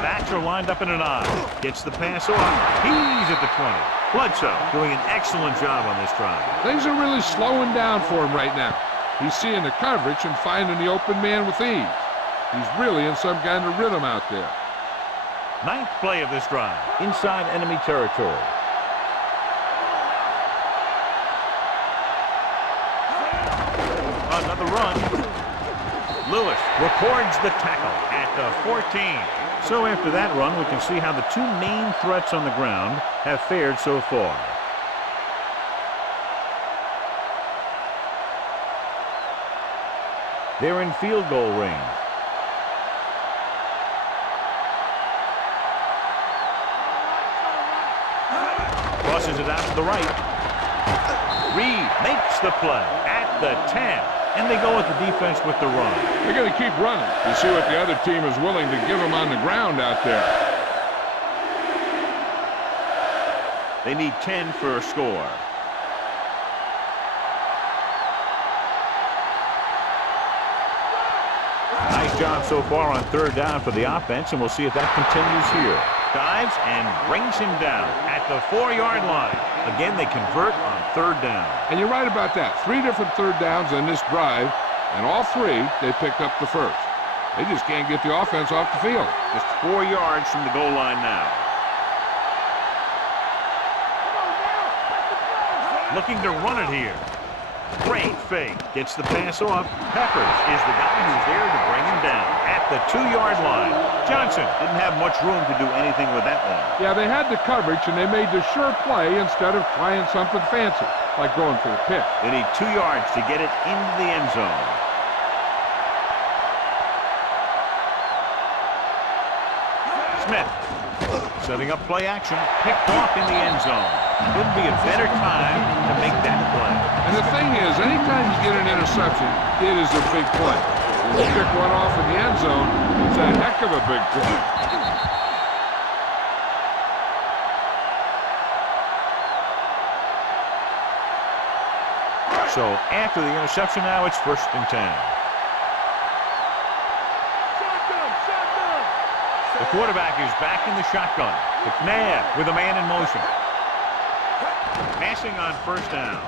backs are lined up in an I. Gets the pass off. He's at the 20. Bledsoe doing an excellent job on this drive. Things are really slowing down for him right now. He's seeing the coverage and finding the open man with ease. He's really in some kind of rhythm out there. Ninth play of this drive. Inside enemy territory. Another run. Lewis records the tackle at the 14. So after that run, we can see how the two main threats on the ground have fared so far. They're in field goal range. Crosses it out to the right. Reed makes the play at the 10. And they go with the defense with the run. They're going to keep running to see what the other team is willing to give them on the ground out there. They need 10 for a score. Nice job so far on third down for the offense, and we'll see if that continues here. Dives and brings him down at the 4-yard line. Again, they convert on third down. And you're right about that. 3 different third downs in this drive, and all 3, they picked up the first. They just can't get the offense off the field. Just 4 yards from the goal line now. Looking to run it here. Great fake. Gets the pass off. Peppers is the guy who's there to bring him down at the 2-yard line. Johnson didn't have much room to do anything with that one. Yeah, they had the coverage, and they made the sure play instead of trying something fancy, like going for the pick. They need 2 yards to get it into the end zone. Smith setting up play action. Picked off in the end zone. Couldn't be a better time to make that play. And the thing is, anytime you get an interception, it is a big play. When you pick one off in the end zone, it's a heck of a big play. So after the interception now, it's 1st and 10. The quarterback is back in the shotgun. McNabb with a man in motion. Passing on 1st down.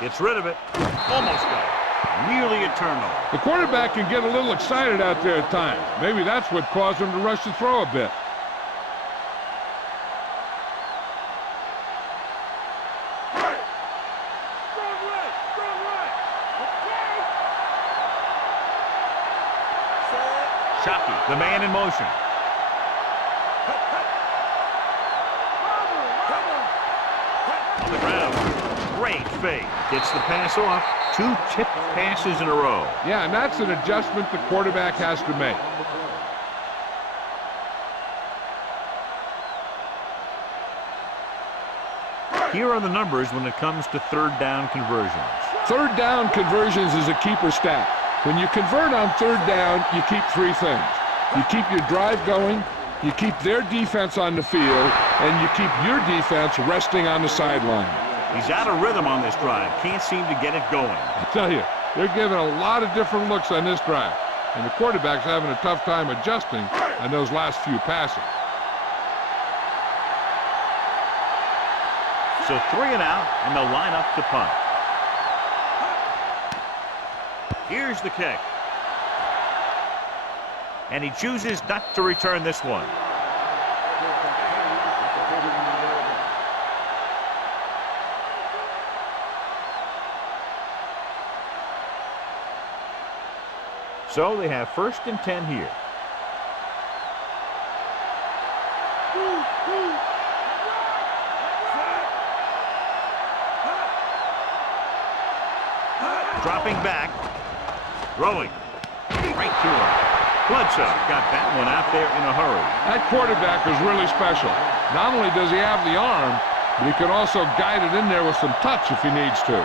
Gets rid of it. Almost got it. Nearly a turnover. The quarterback can get a little excited out there at times. Maybe that's what caused him to rush the throw a bit. Shockey, the man in motion. On the ground. Great fake. Gets the pass off. 2 tipped passes in a row. Yeah, and that's an adjustment the quarterback has to make. Here are the numbers when it comes to third down conversions. Third down conversions is a keeper stat. When you convert on third down, you keep 3 things. You keep your drive going, you keep their defense on the field, and you keep your defense resting on the sideline. He's out of rhythm on this drive. Can't seem to get it going. I tell you, they're giving a lot of different looks on this drive, and the quarterback's having a tough time adjusting on those last few passes. So 3 and out, and they'll line up to punt. Here's the kick. And he chooses not to return this one. So they have 1st and 10 here. Dropping back. Throwing. Right to him. Bledsoe got that one out there in a hurry. That quarterback is really special. Not only does he have the arm, but he can also guide it in there with some touch if he needs to.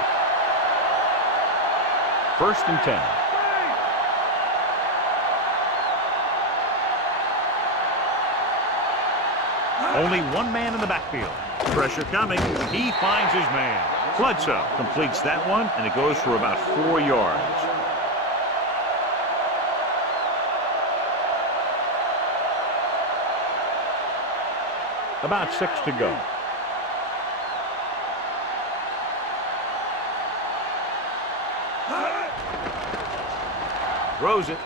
1st and 10. Only one man in the backfield. Pressure coming. He finds his man. Bledsoe completes that one, and it goes for about 4 yards. About 6 to go. Throws it.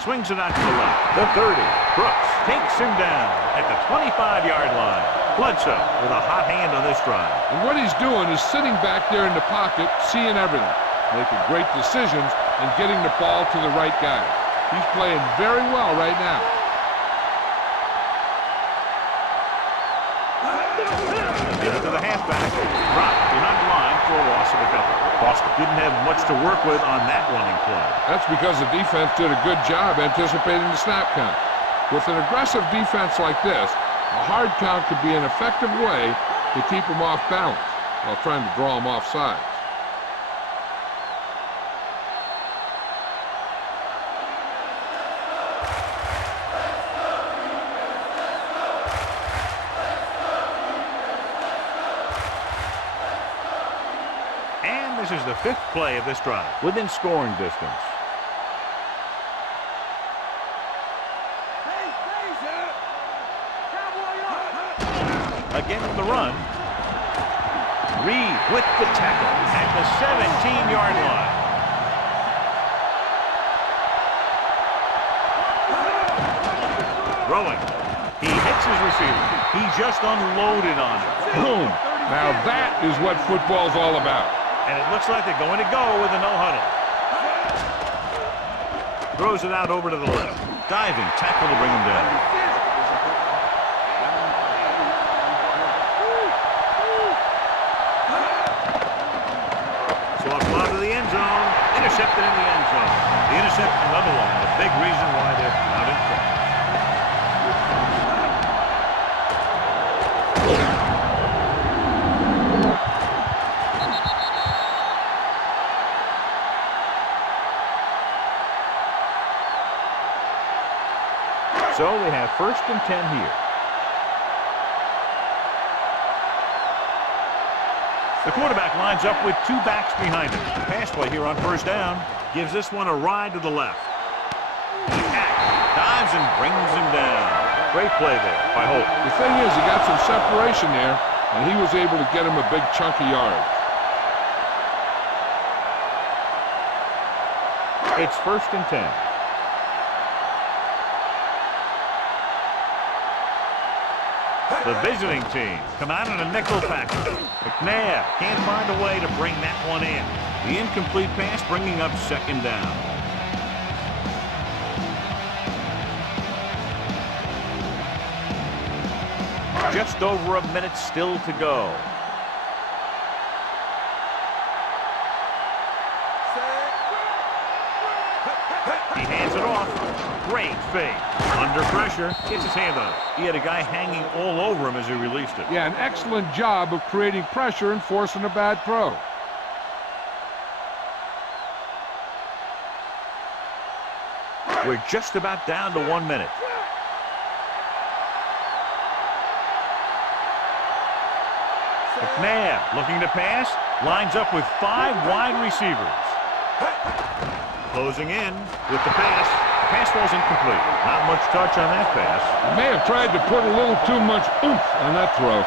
Swings it out to the left. The 30. Brooks takes him down at the 25-yard line. Bledsoe with a hot hand on this drive. And what he's doing is sitting back there in the pocket, seeing everything, making great decisions, and getting the ball to the right guy. He's playing very well right now. Give it to the halfback. Dropped behind the line for a loss of a couple. Boston didn't have much to work with on that running play. That's because the defense did a good job anticipating the snap count. With an aggressive defense like this, a hard count could be an effective way to keep them off balance while trying to draw them off sides. And this is the 5th play of this drive, within scoring distance. Again on the run. Reed with the tackle at the 17-yard line. Throwing. He hits his receiver. He just unloaded on him. Boom. Now that is what football's all about. And it looks like they're going to go with a no-huddle. Throws it out over to the left. Diving tackle to bring him down. To the end zone. Intercepted in the end zone. The intercept, another one. A big reason why they're out in front. So they have 1st and 10 here. The quarterback lines up with 2 backs behind him. The pass play here on 1st down gives this one a ride to the left. Dives and brings him down. Great play there by Holt. The thing is, he got some separation there, and he was able to get him a big chunk of yards. It's 1st and 10. The visiting team come out in a nickel package. McNair can't find a way to bring that one in. The incomplete pass bringing up 2nd down. Just over a minute still to go. He hands it off. Great fake. Under pressure, gets his hand on it. He had a guy hanging all over him as he released it. Yeah, an excellent job of creating pressure and forcing a bad throw. We're just about down to 1 minute. McNair looking to pass. Lines up with 5 wide receivers. Closing in with the pass. The pass falls incomplete. Not much touch on that pass. He may have tried to put a little too much oomph on that throw.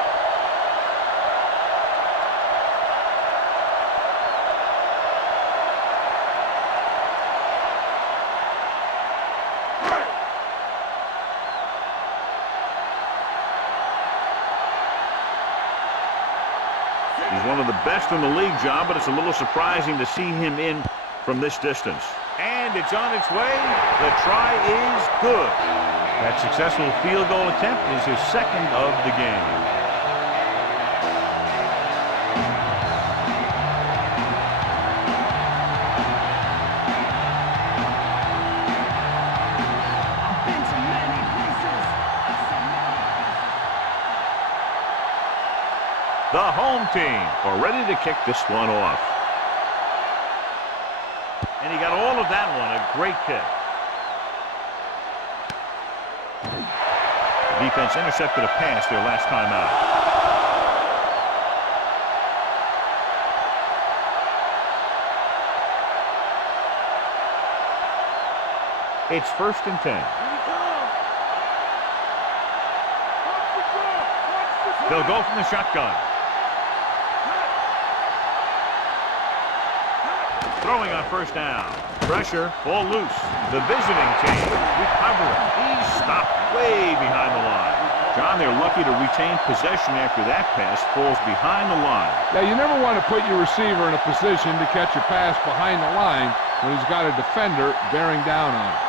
He's one of the best in the league, John, but it's a little surprising to see him in from this distance. And it's on its way. The try is good. That successful field goal attempt is his 2nd of the game. The home team are ready to kick this one off. And he got all of that one, a great kick. The defense intercepted a pass their last time out. It's 1st and 10. They'll go from the shotgun. Throwing on 1st down. Pressure, ball loose. The visiting team recovering. He's stopped way behind the line. John, they're lucky to retain possession after that pass falls behind the line. Yeah, you never want to put your receiver in a position to catch a pass behind the line when he's got a defender bearing down on him.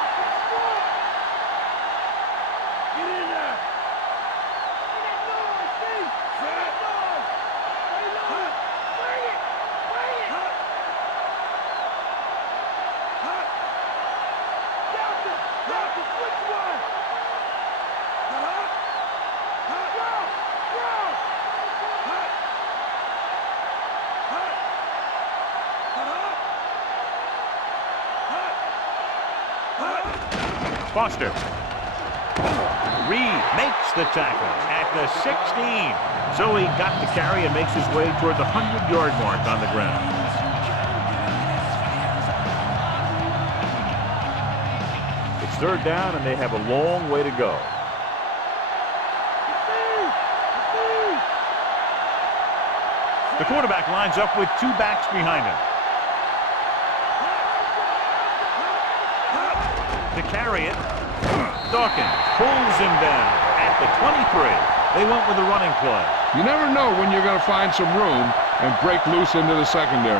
Foster. Reed makes the tackle at the 16. So he got the carry and makes his way toward the 100-yard mark on the ground. It's 3rd down, and they have a long way to go. The quarterback lines up with 2 backs behind him. To carry it, Dawkins pulls him down at the 23. They went with the running play. You never know when you're going to find some room and break loose into the secondary.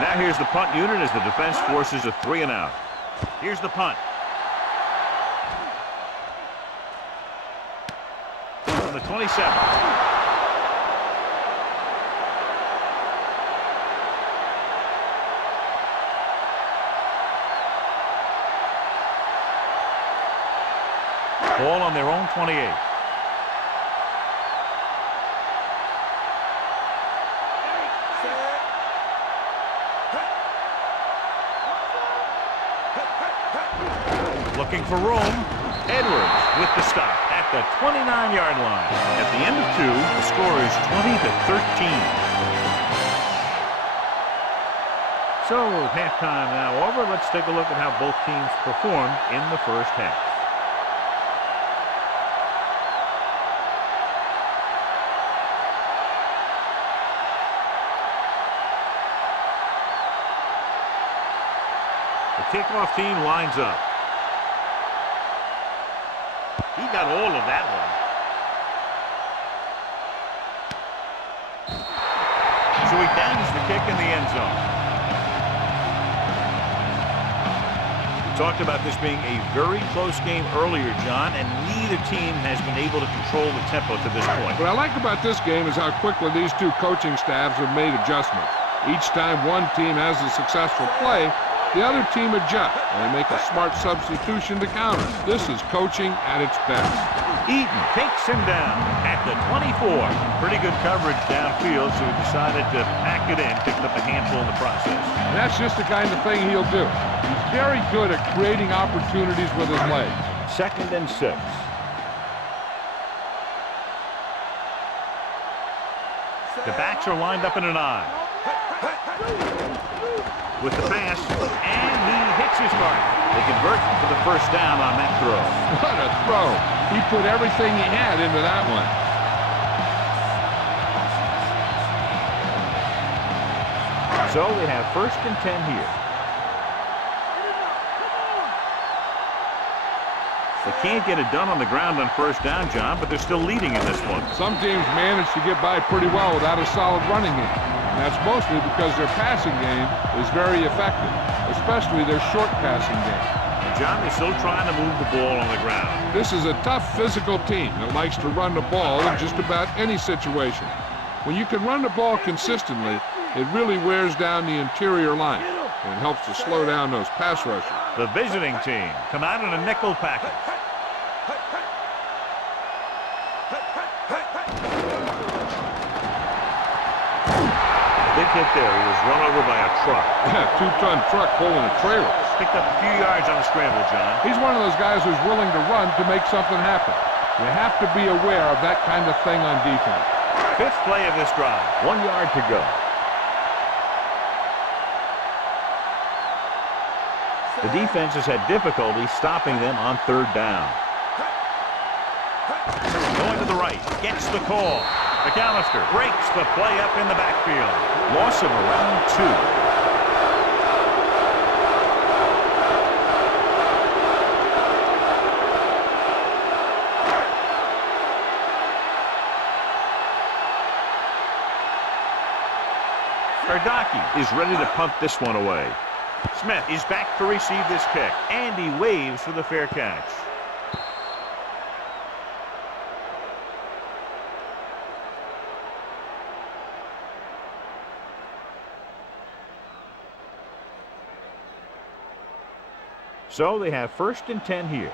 Now here's the punt unit as the defense forces a 3-and-out. Here's the punt. From the 27. Ball on their own 28. Looking for room. Edwards with the stop at the 29-yard line. At the end of 2, the score is 20-13. So halftime now over. Let's take a look at how both teams performed in the first half. The kickoff team lines up. He got all of that one. So he bangs the kick in the end zone. We talked about this being a very close game earlier, John, and neither team has been able to control the tempo to this point. What I like about this game is how quickly these two coaching staffs have made adjustments. Each time one team has a successful play, the other team adjusts, and they make a smart substitution to counter. This is coaching at its best. Eaton takes him down at the 24. Pretty good coverage downfield, so he decided to pack it in, picked up a handful in the process. And that's just the kind of thing he'll do. He's very good at creating opportunities with his legs. 2nd and 6. The backs are lined up in an I. With the pass, and he hits his mark. They convert for the 1st down on that throw. What a throw. He put everything he had into that one. So they have 1st and 10 here. They can't get it done on the ground on 1st down, John, but they're still leading in this one. Some teams manage to get by pretty well without a solid running game. And that's mostly because their passing game is very effective, especially their short passing game. And John, they're still trying to move the ball on the ground. This is a tough physical team that likes to run the ball in just about any situation. When you can run the ball consistently, it really wears down the interior line, and it helps to slow down those pass rushers. The visiting team come out in a nickel package. Big hit there. He was run over by a truck. Yeah, 2-ton truck pulling a trailer. Picked up a few yards on the scramble, John. He's one of those guys who's willing to run to make something happen. You have to be aware of that kind of thing on defense. Fifth play of this drive. 1 yard to go. The defense has had difficulty stopping them on third down. Going to the right. Gets the call. McAllister breaks the play up in the backfield. Loss of around 2. Ardaki is ready to punt this one away. Smith is back to receive this kick, and he waves for the fair catch. So they have 1st and 10 here.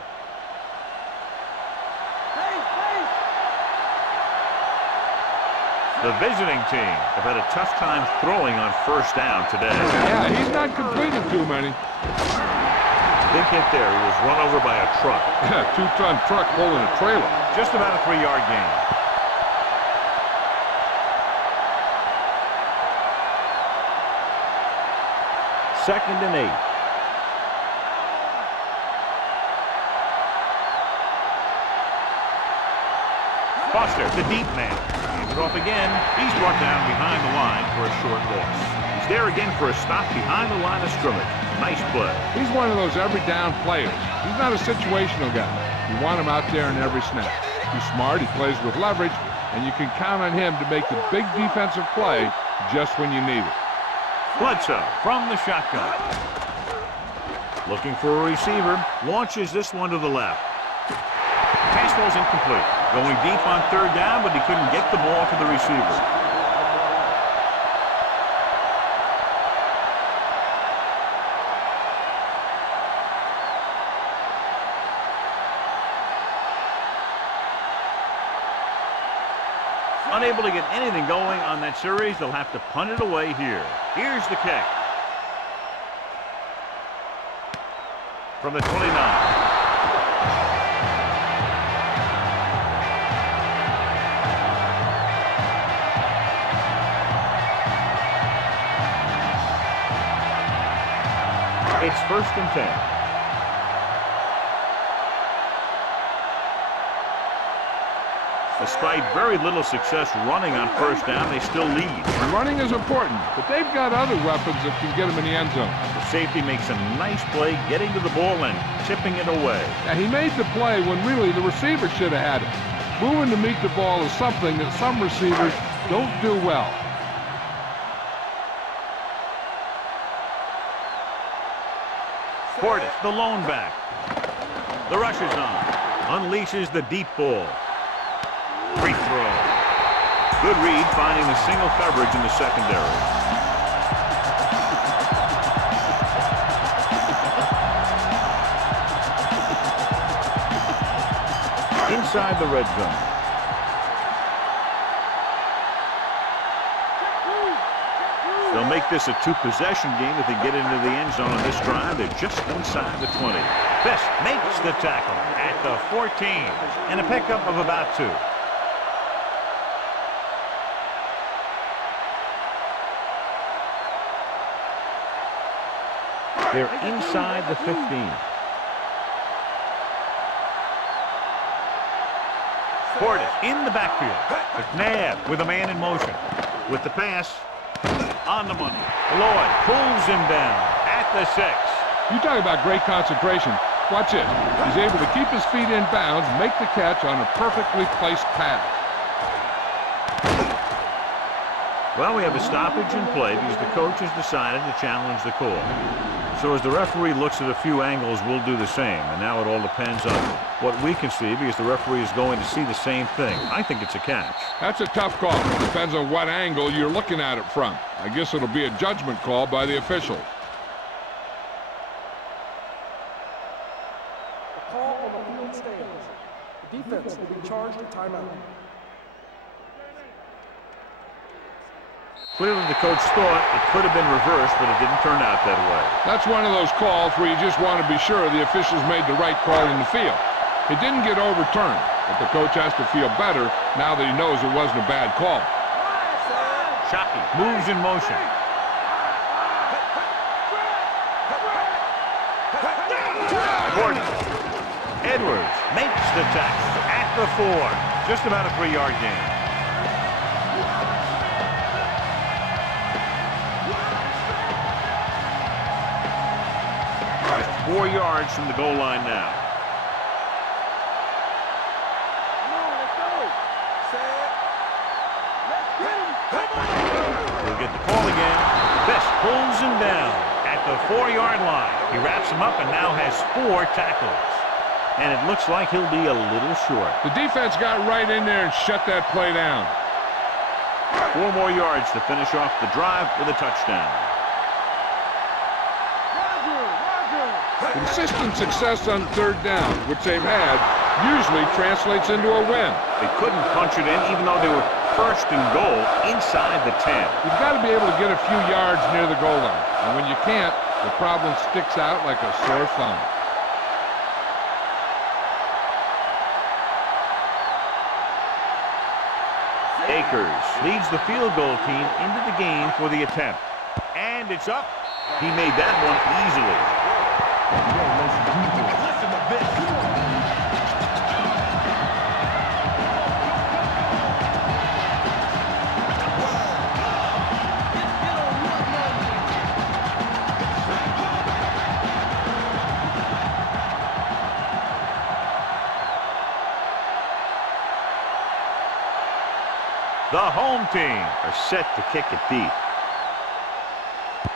The visiting team have had a tough time throwing on 1st down today. Yeah, he's not completed too many. Big hit there. He was run over by a truck. Yeah, 2-ton truck pulling a trailer. Just about a 3-yard gain. Second and 8. Foster, the deep man. Hands it off again. He's brought down behind the line for a short loss. He's there again for a stop behind the line of scrimmage. Nice play. He's one of those every down players. He's not a situational guy. You want him out there in every snap. He's smart, he plays with leverage, and you can count on him to make the big defensive play just when you need it. Bledsoe from the shotgun. Looking for a receiver. Launches this one to the left. Pass ball's incomplete. Going deep on third down, but he couldn't get the ball to the receiver. Unable to get anything going on that series, they'll have to punt it away here. Here's the kick. From the 29. It's 1st and 10. Despite very little success running on 1st down, they still lead. And running is important, but they've got other weapons that can get them in the end zone. The safety makes a nice play getting to the ball and tipping it away. And he made the play when really the receiver should have had it. Moving to meet the ball is something that some receivers don't do well. Portis, the lone back. The rush is on. Unleashes the deep ball. Free throw. Good read, finding the single coverage in the secondary. Inside the red zone. They'll make this a 2-possession game if they get into the end zone on this drive. They're just inside the 20. Fisk makes the tackle at the 14 and a pickup of about 2. They're inside the 15. Portis in the backfield. McNabb with a man in motion. With the pass. On the money. Lloyd pulls him down at the 6. You talk about great concentration. Watch it. He's able to keep his feet in bounds, make the catch on a perfectly placed pass. Well, we have a stoppage in play because the coach has decided to challenge the call. So as the referee looks at a few angles, we'll do the same. And now it all depends on what we can see because the referee is going to see the same thing. I think it's a catch. That's a tough call. It depends on what angle you're looking at it from. I guess it'll be a judgment call by the officials. The call on the field stands. The defense will be charged a timeout. Clearly the coach thought it could have been reversed, but it didn't turn out that way. That's one of those calls where you just want to be sure the officials made the right call in the field. It didn't get overturned. But the coach has to feel better now that he knows it wasn't a bad call. Shockey moves in motion. Gordon. Edwards makes the tackle at the 4. Just about a 3-yard gain. Just 4 yards from the goal line now. We'll get the call again. Fisk pulls him down at the 4-yard line. He wraps him up and now has 4 tackles. And it looks like he'll be a little short. The defense got right in there and shut that play down. 4 more yards to finish off the drive with a touchdown. Consistent success on 3rd down, which they've had, usually translates into a win. They couldn't punch it in even though they were 1st and goal inside the 10. You've got to be able to get a few yards near the goal line. And when you can't, the problem sticks out like a sore thumb. Akers leads the field goal team into the game for the attempt. And it's up. He made that one easily. Listen to this. The home team are set to kick it deep.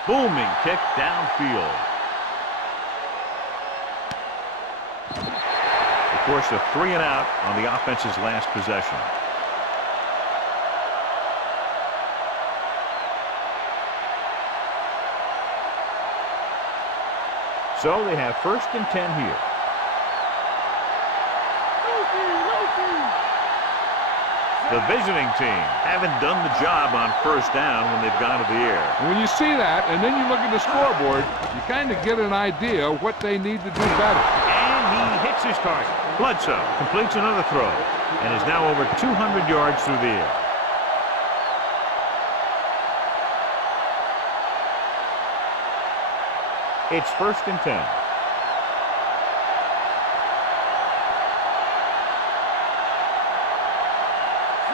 Booming kick downfield. Of course, a 3 and out on the offense's last possession. So they have 1st and 10 here. The visiting team haven't done the job on 1st down when they've gone to the air. And when you see that, and then you look at the scoreboard, you kind of get an idea of what they need to do better. And he hits his target. Bledsoe completes another throw and is now over 200 yards through the air. It's 1st and 10.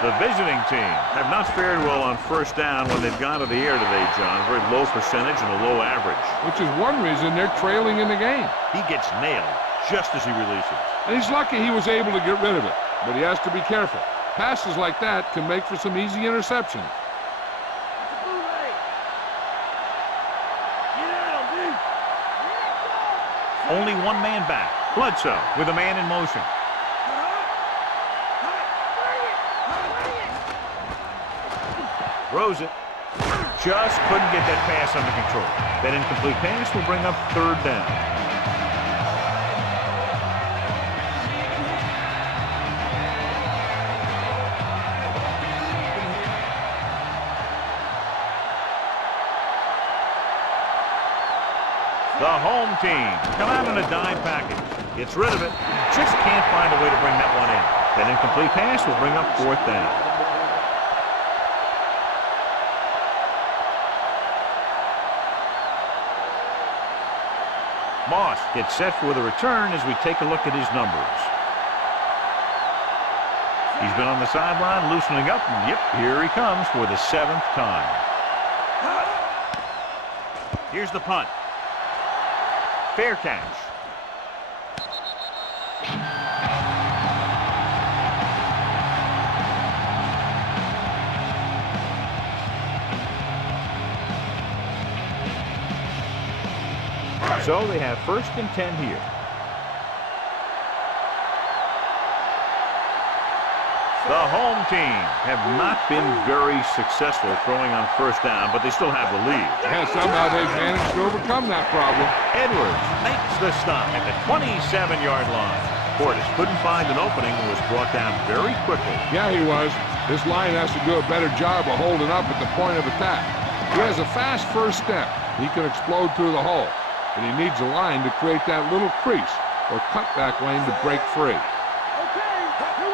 The visiting team have not fared well on 1st down when they've gone to the air today, John. Very low percentage and a low average. Which is one reason they're trailing in the game. He gets nailed just as he releases. And he's lucky he was able to get rid of it. But he has to be careful. Passes like that can make for some easy interceptions. Only one man back. Bledsoe with a man in motion. Throws it. Just couldn't get that pass under control. That incomplete pass will bring up 3rd down. The home team come out in a dime package. Gets rid of it. Just can't find a way to bring that one in. That incomplete pass will bring up 4th down. Moss gets set for the return as we take a look at his numbers. He's been on the sideline loosening up, and yep, here he comes for the 7th time. Here's the punt. Fair catch. So they have 1st and 10 here. The home team have not been very successful throwing on 1st down, but they still have the lead. Yeah, somehow they've managed to overcome that problem. Edwards makes the stop at the 27-yard line. Portis couldn't find an opening and was brought down very quickly. Yeah, he was. This line has to do a better job of holding up at the point of attack. He has a fast first step. He can explode through the hole. But he needs a line to create that little crease or cutback lane to break free. Okay, here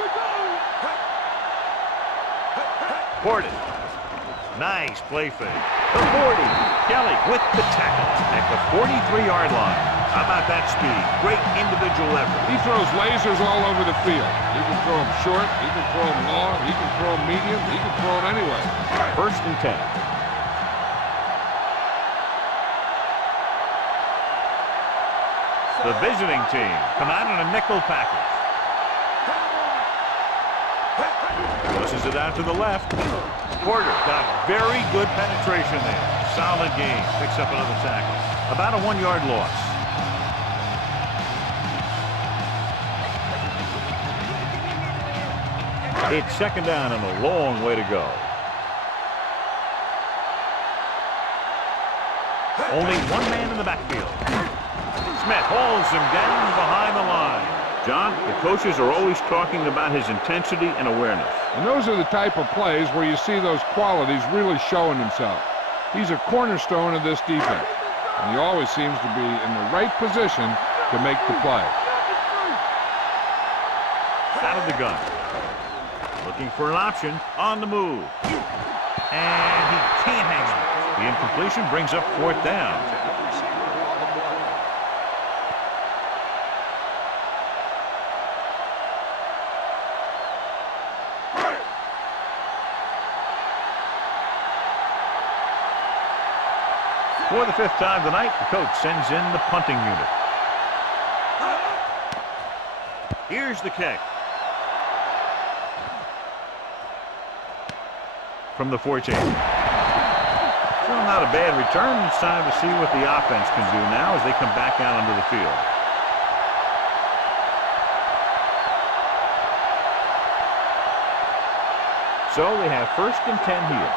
Caught it. Nice play fake. The 40. Kelly with the tackle at the 43-yard line. How about that speed? Great individual effort. He throws lasers all over the field. He can throw them short. He can throw them long. He can throw them medium. He can throw them anywhere. 1st and 10. The visiting team come out in a nickel package. Pushes it out to the left. Porter got very good penetration there. Solid game. Picks up another tackle. About a 1-yard loss. It's 2nd down and a long way to go. Only one man in the backfield. Smith holds him down behind the line. John, the coaches are always talking about his intensity and awareness. And those are the type of plays where you see those qualities really showing himself. He's a cornerstone of this defense. And he always seems to be in the right position to make the play. Out of the gun. Looking for an option on the move. And he can't hang on. The incompletion brings up 4th down. For the 5th time tonight, the coach sends in the punting unit. Here's the kick. From the 14. Still not a bad return. It's time to see what the offense can do now as they come back out onto the field. So they have 1st and 10 here.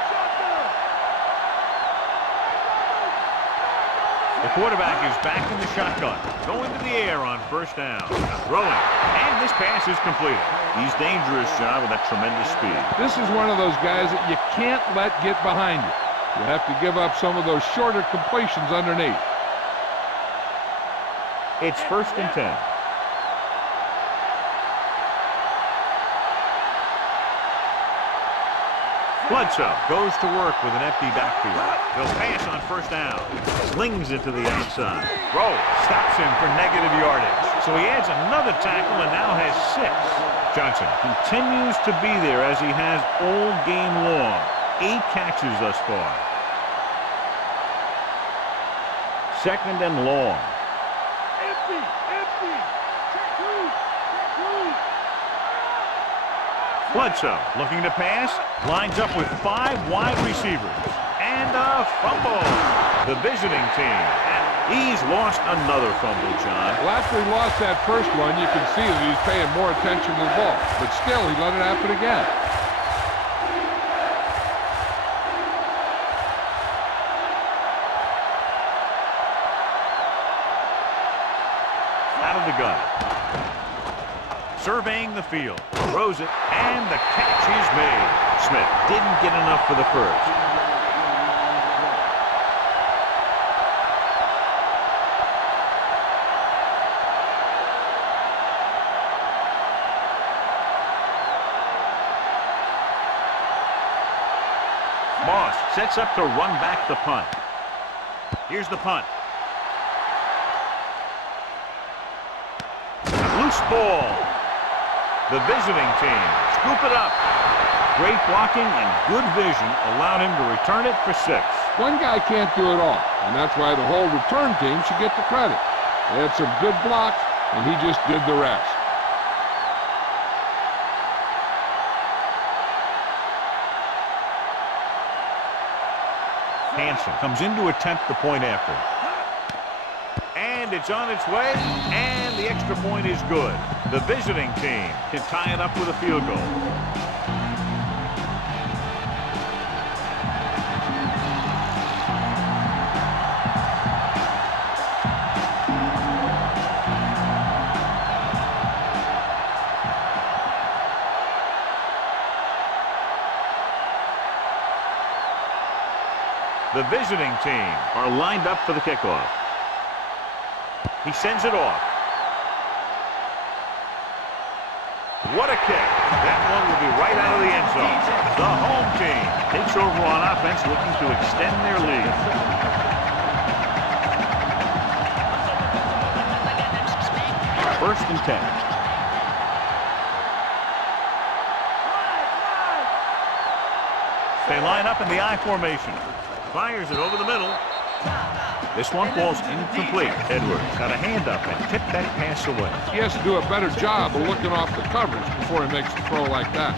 The quarterback is back in the shotgun. Going to the air on 1st down. Throwing. And this pass is completed. He's dangerous, John, with that tremendous speed. This is one of those guys that you can't let get behind you. You have to give up some of those shorter completions underneath. It's 1st and 10. Bledsoe goes to work with an empty backfield. He'll pass on 1st down. Slings it to the outside. Rowe stops him for negative yardage. So he adds another tackle and now has 6. Johnson continues to be there as he has all game long. 8 catches thus far. 2nd and long. Bledsoe looking to pass, lines up with 5 wide receivers, and a fumble. The visiting team, and he's lost another fumble, John. Well, after he lost that first one, you can see that he's paying more attention to the ball, but still, he let it happen again. Out of the gun. Surveying the field, throws it, and the catch is made. Smith didn't get enough for the first. Moss sets up to run back the punt. Here's the punt. Loose ball. The visiting team scoop it up. Great blocking and good vision allowed him to return it for 6. One guy can't do it all, and that's why the whole return team should get the credit. They had some good blocks, and he just did the rest. Hansen comes in to attempt the point after. And it's on its way, and the extra point is good. The visiting team can tie it up with a field goal. The visiting team are lined up for the kickoff. He sends it off. What a kick. That one will be right out of the end zone. The home team takes over on offense, looking to extend their lead. First and 10. They line up in the I formation. Fires it over the middle. This one falls incomplete. Edwards got a hand up and tipped that pass away. He has to do a better job of looking off the coverage before he makes a throw like that.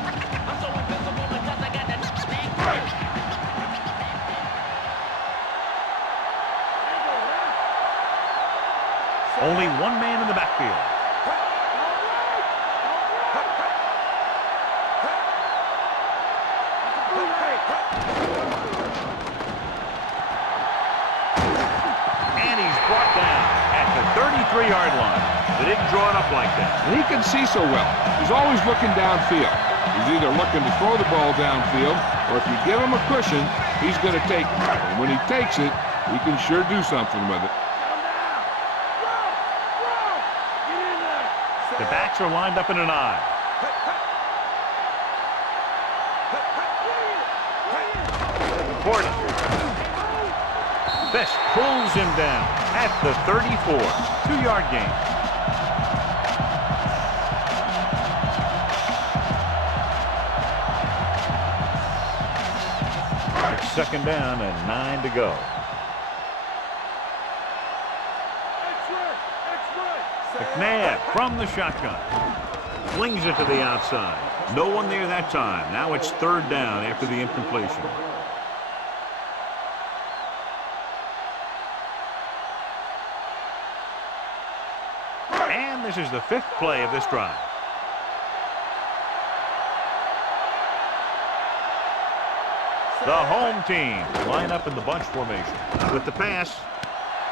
Only one man in the backfield. And he's brought down at the 33-yard line. They didn't draw it up like that. And he can see so well. He's always looking downfield. He's either looking to throw the ball downfield, or if you give him a cushion, he's going to take it. And when he takes it, he can sure do something with it. The backs are lined up in an I. Porter. This pulls him down at the 34. 2-yard gain. It's second down and 9 to go. McNabb from the shotgun. Flings it to the outside. No one there that time. Now it's third down after the incompletion. And this is the 5th play of this drive. The home team line up in the bunch formation with the pass.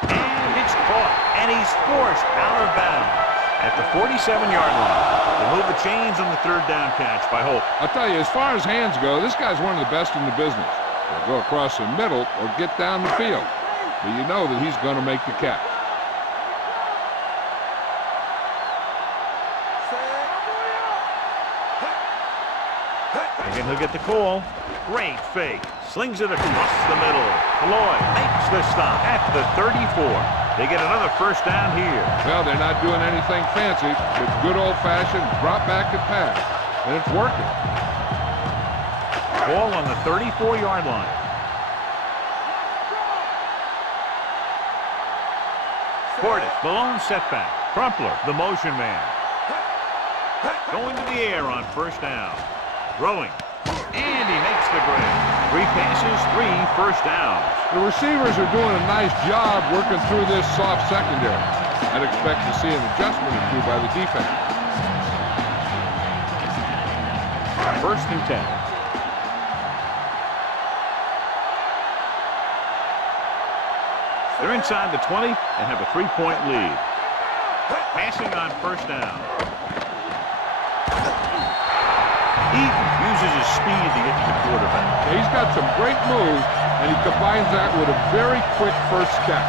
And it's caught, and he's forced out of bounds at the 47-yard line. They move the chains on the third down catch by Hope. I'll tell you, as far as hands go, this guy's one of the best in the business. He'll go across the middle or get down the field. But you know that he's going to make the catch. Again, he'll get the call. Great fake. Slings it across the middle. Lloyd makes the stop at the 34. They get another first down here. Well, they're not doing anything fancy, but good old-fashioned drop back and pass. And it's working. Ball on the 34-yard line. Portis, the lone setback. Crumpler, the motion man. Going to the air on first down. Throwing. And he makes the grab. 3 passes, 3 first downs. The receivers are doing a nice job working through this soft secondary. I'd expect to see an adjustment or two by the defense. First and 10. They're inside the 20 and have a 3-point lead. Passing on first down. Eaton uses his speed to get to the quarterback. He's got some great moves, and he combines that with a very quick first step.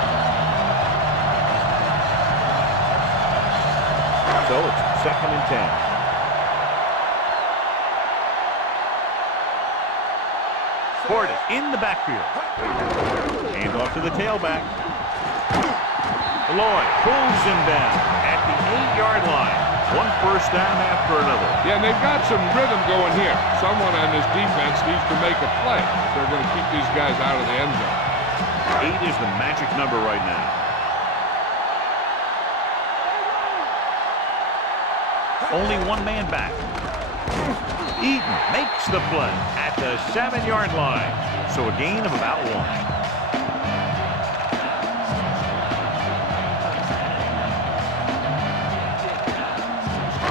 So it's second and 10. Portis in the backfield. Hand off to the tailback. Lloyd pulls him down at the 8-yard line. 1 first down after another. Yeah, and they've got some rhythm going here. Someone on this defense needs to make a play. They're going to keep these guys out of the end zone. 8 is the magic number right now. Only one man back. Eaton makes the play at the 7-yard line. So a gain of about 1.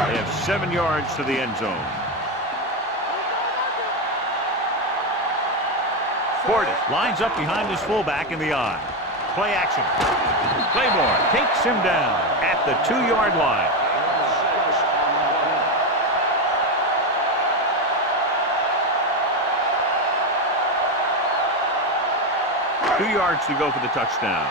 They have 7 yards to the end zone. Portis lines up behind his fullback in the I. Play action. Claymore takes him down at the 2-yard line. Two yards to go for the touchdown.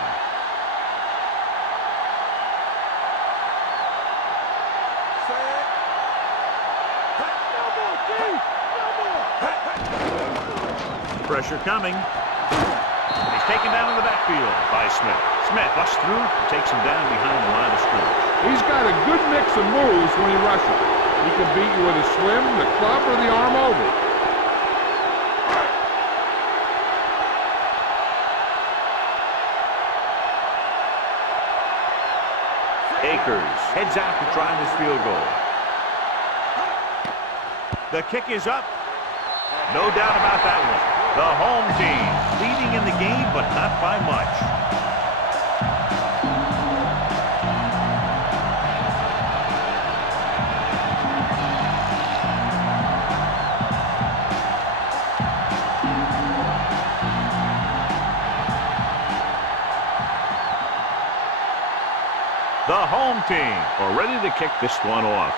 pressure coming. He's taken down in the backfield by Smith. Smith busts through, takes him down behind the line of scrimmage. He's got a good mix of moves when he rushes. He can beat you with a swim, the club, or the arm over. Akers heads out to try this field goal. The kick is up. No doubt about that one. The home team leading in the game, but not by much. The home team are ready to kick this one off.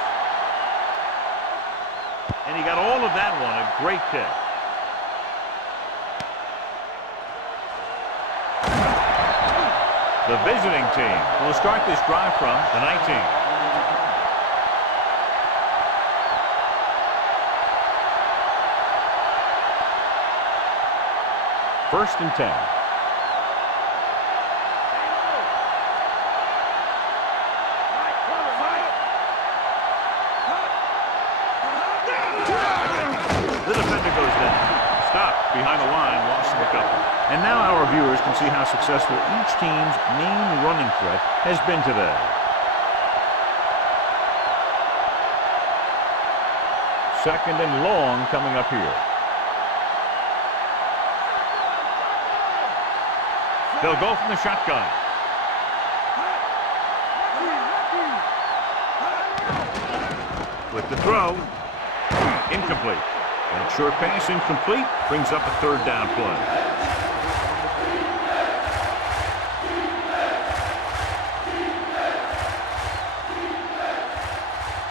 And he got all of that one. A great kick. The visiting team will start this drive from the 19. First and 10. The defender goes down. Stopped behind the line, lost a couple. And now our viewers can see how successful each team's main running threat has been today. Second and long coming up here. They'll go from the shotgun. With the throw, incomplete. And short pass incomplete brings up a third down play.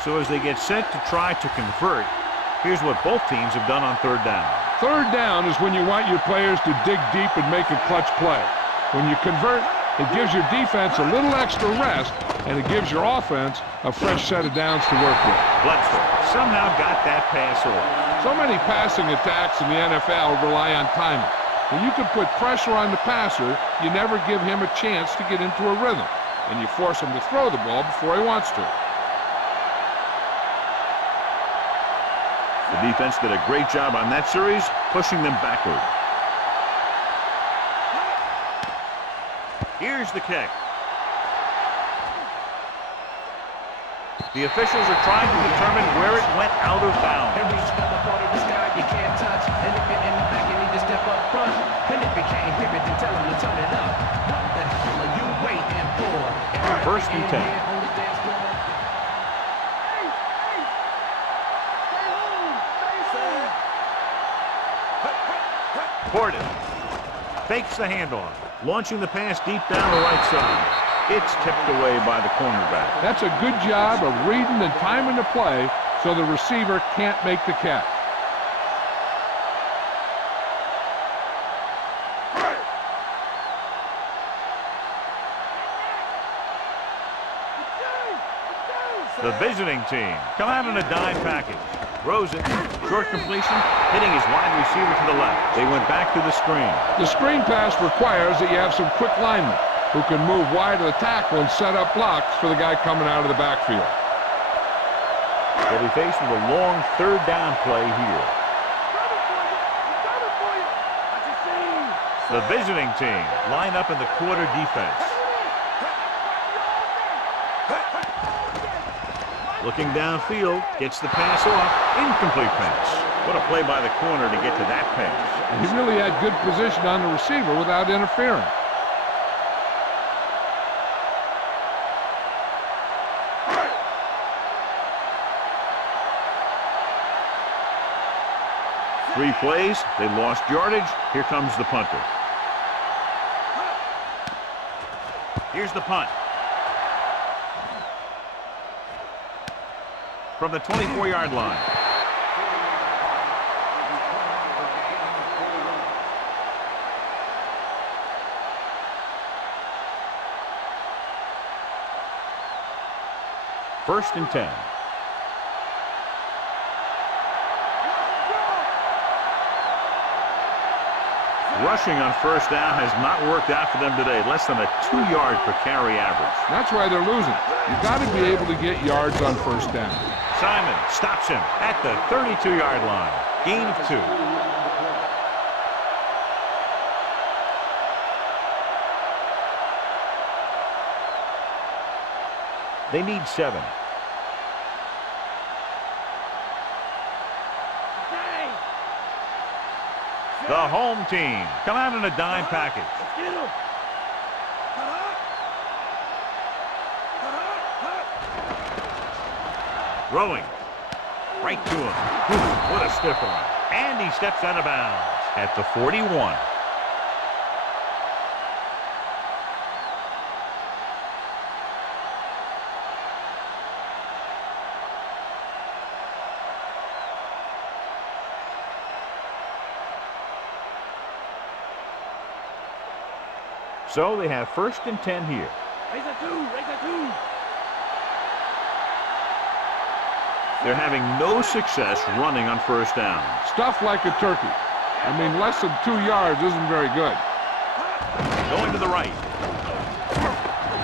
So as they get set to try to convert, here's what both teams have done on third down. Third down is when you want your players to dig deep and make a clutch play. When you convert, it gives your defense a little extra rest, and it gives your offense a fresh set of downs to work with. Bledsoe somehow got that pass off. So many passing attacks in the NFL rely on timing. When you can put pressure on the passer, you never give him a chance to get into a rhythm, and you force him to throw the ball before he wants to. The defense did a great job on that series, pushing them backward. Here's the kick. The officials are trying to determine where it went out of bounds. You can't touch, and if you're in the back, you need to step up front. And if you can't hear it, then tell them to turn it up. What the hell are you waiting for? First and 10. Gordon fakes the handoff, launching the pass deep down the right side. It's tipped away by the cornerback. That's a good job of reading and timing the play so the receiver can't make the catch. The visiting team come out in a dime package. Rosen, short completion, hitting his wide receiver to the left. They went back to the screen. The screen pass requires that you have some quick linemen who can move wide of the tackle and set up blocks for the guy coming out of the backfield. They'll be faced with a long third down play here. The visiting team line up in the quarter defense. Looking downfield, gets the pass off, incomplete pass. What a play by the corner to get to that pass. He really had good position on the receiver without interfering. Three plays, they lost yardage. Here comes the punter. Here's the punt. From the 24-yard line. First and 10. Rushing on first down has not worked out for them today. Less than a 2-yard per carry average. That's why they're losing. You've got to be able to get yards on first down. Simon stops him at the 32-yard line. Gain of 2. They need 7. The home team come out in a dime package. Throwing. Right to him. What a stiff one. And he steps out of bounds at the 41. So they have 1st and 10 here. Raise a 2, raise a 2. They're having no success running on first down. Stuff like a turkey. I mean, less than 2 yards isn't very good. Going to the right.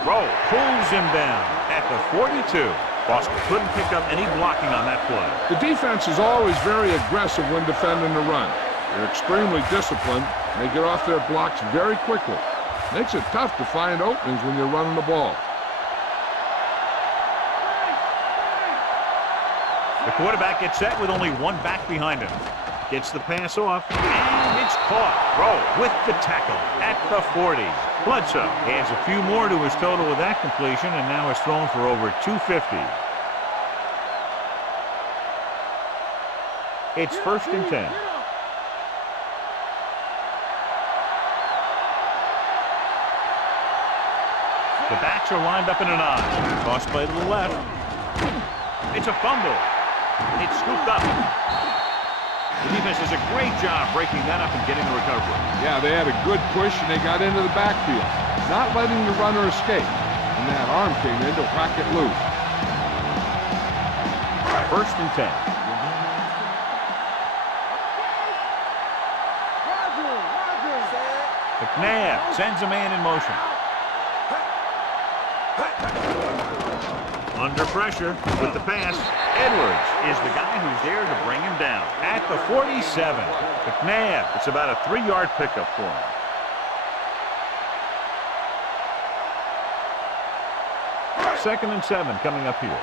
Rowe pulls him down at the 42. Boston couldn't pick up any blocking on that play. The defense is always very aggressive when defending the run. They're extremely disciplined. They get off their blocks very quickly. Makes it tough to find openings when you're running the ball. The quarterback gets set with only one back behind him. Gets the pass off, and it's caught. Rowe with the tackle at the 40. Bledsoe adds a few more to his total with that completion, and now has thrown for over 250. It's 1st and 10. The backs are lined up in an I. Toss play to the left. It's a fumble. It's scooped up. The defense does a great job breaking that up and getting the recovery. Yeah, they had a good push and they got into the backfield, not letting the runner escape. And that arm came in to whack it loose. 1st and 10. McNabb sends a man in motion. Under pressure with the pass. Edwards is the guy who's there to bring him down. At the 47. McNabb, it's about a 3-yard pickup for him. Second and 7 coming up here.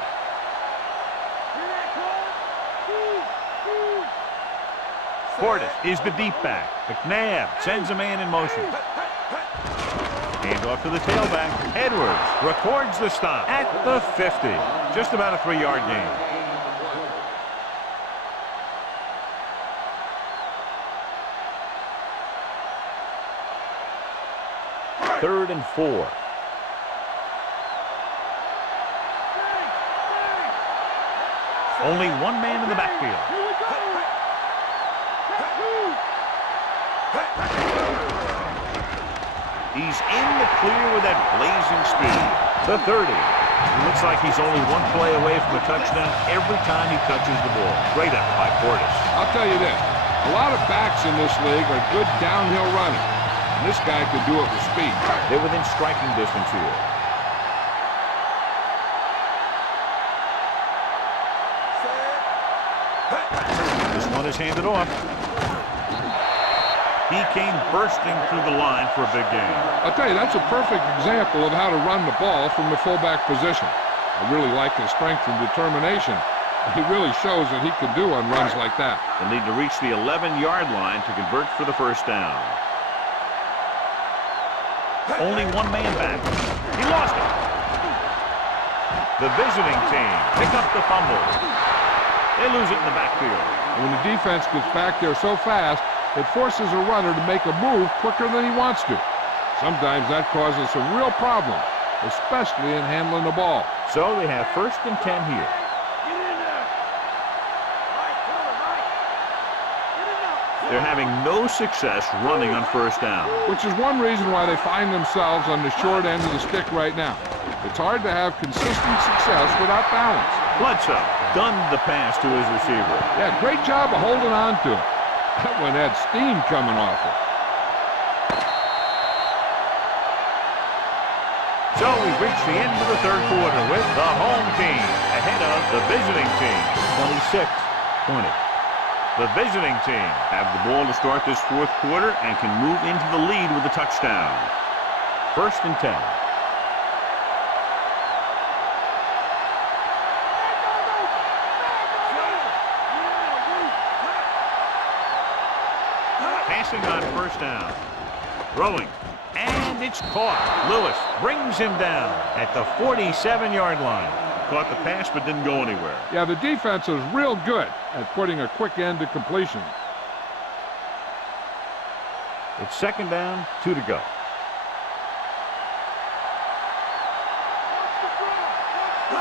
Portis is the deep back. McNabb sends a man in motion. Hand off to the tailback. Edwards records the stop at the 50. Just about a 3-yard gain. Third and 4. Only one man in the backfield. He's in the clear with that blazing speed. The 30. It looks like he's only one play away from a touchdown every time he touches the ball. Great effort by Portis. I'll tell you this. A lot of backs in this league are good downhill runners. And this guy could do it with speed. They're within striking distance here. This one is handed off. He came bursting through the line for a big gain. I'll tell you, that's a perfect example of how to run the ball from the fullback position. I really like his strength and determination. He really shows that he can do on runs like that. They'll need to reach the 11-yard line to convert for the first down. Only one man back. He lost it. The visiting team pick up the fumble. They lose it in the backfield. When the defense gets back there so fast, it forces a runner to make a move quicker than he wants to. Sometimes that causes some real problems, especially in handling the ball. So they have 1st and 10 here. They're having no success running on first down. Which is one reason why they find themselves on the short end of the stick right now. It's hard to have consistent success without balance. Bledsoe gunned the pass to his receiver. Yeah, great job of holding on to it. That one had steam coming off it. we've reached the end of the third quarter with the home team ahead of the visiting team, 26-20. The visiting team have the ball to start this fourth quarter and can move into the lead with a touchdown. 1st and 10. Passing on 1st down. Throwing. And it's caught. Lewis brings him down at the 47-yard line. Caught the pass but didn't go anywhere. Yeah, the defense is real good at putting a quick end to completion. It's 2nd down, 2 to go.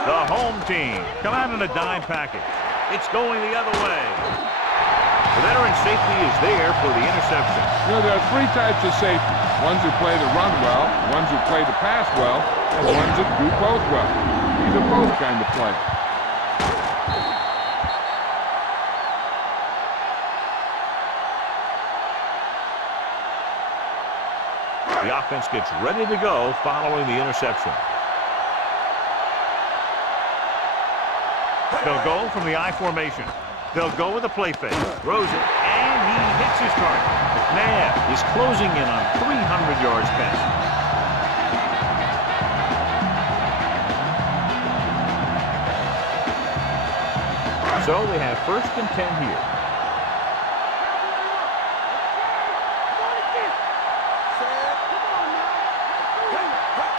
The home team come out in a dime package. It's going the other way. The veteran safety is there for the interception. You know, there are 3 types of safety. Ones who play the run well, ones who play the pass well, and ones that do both well. These are both kind of players. The offense gets ready to go following the interception. They'll go from the I formation. They'll go with a play fake. Throws it, and he hits his target. McNabb is closing in on 300 yards passing. So they have 1st and 10 here.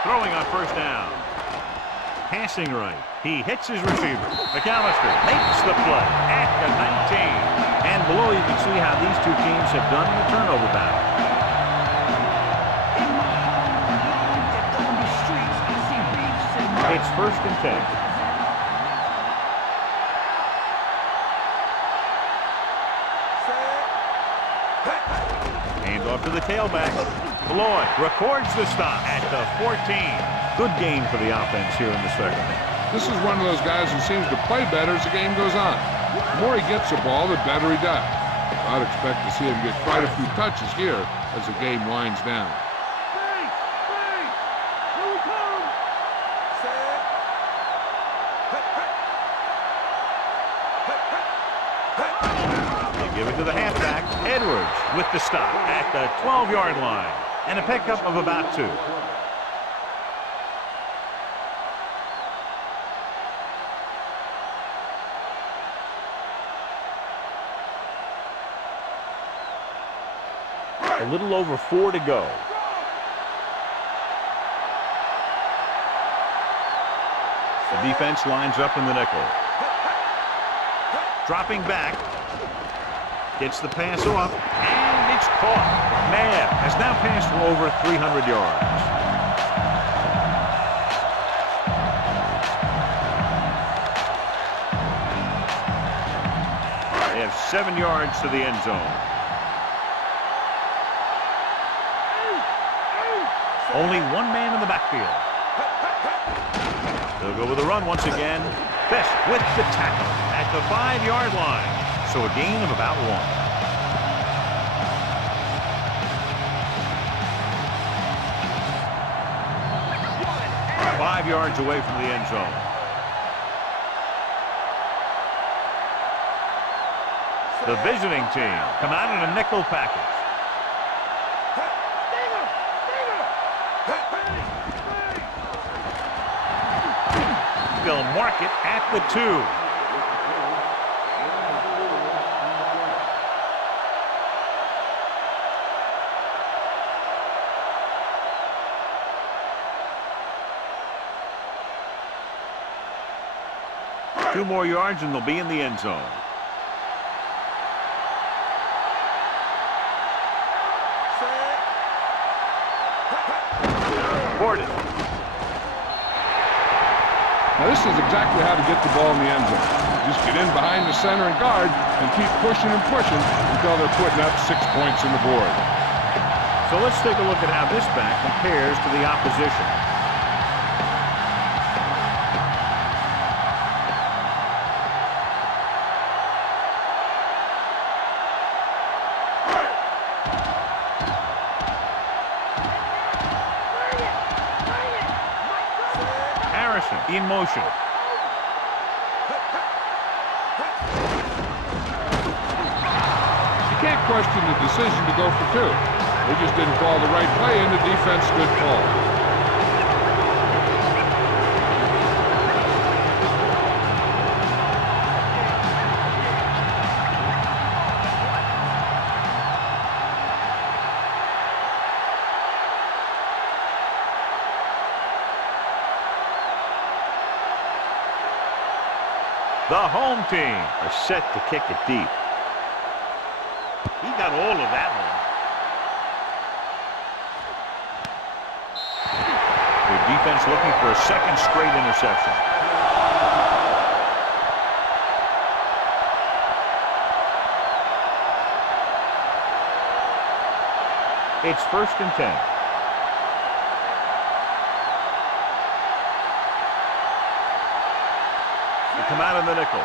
Throwing on 1st down. Passing right. He hits his receiver. McAllister makes the play at the 19. And below you can see how these two teams have done in the turnover battle. It's 1st and 10. Hand off to the tailback. Floyd records the stop at the 14. Good game for the offense here in the 2nd. This is one of those guys who seems to play better as the game goes on. The more he gets the ball, the better he does. I'd expect to see him get quite a few touches here as the game winds down. They give it to the halfback, Edwards, with the stop at the 12-yard line. And a pickup of about 2. A little over 4 to go. The defense lines up in the nickel. Dropping back. Gets the pass off. And it's caught. McNabb has now passed for over 300 yards. They have 7 yards to the end zone. Only one man in the backfield. They'll go with a run once again. Fisk with the tackle at the 5-yard line. So a gain of about 1. 5 yards away from the end zone. The visiting team come out in a nickel package. They'll mark it at the 2. Two more yards and they'll be in the end zone. Gordon. Now this is exactly how to get the ball in the end zone. Just get in behind the center and guard and keep pushing and pushing until they're putting up 6 points on the board. So let's take a look at how this back compares to the opposition. in motion. You can't question the decision to go for two. They just didn't call the right play, and the defense good call. The home team are set to kick it deep. He got all of that one. The defense looking for a second straight interception. It's 1st and 10. They come out in the nickel.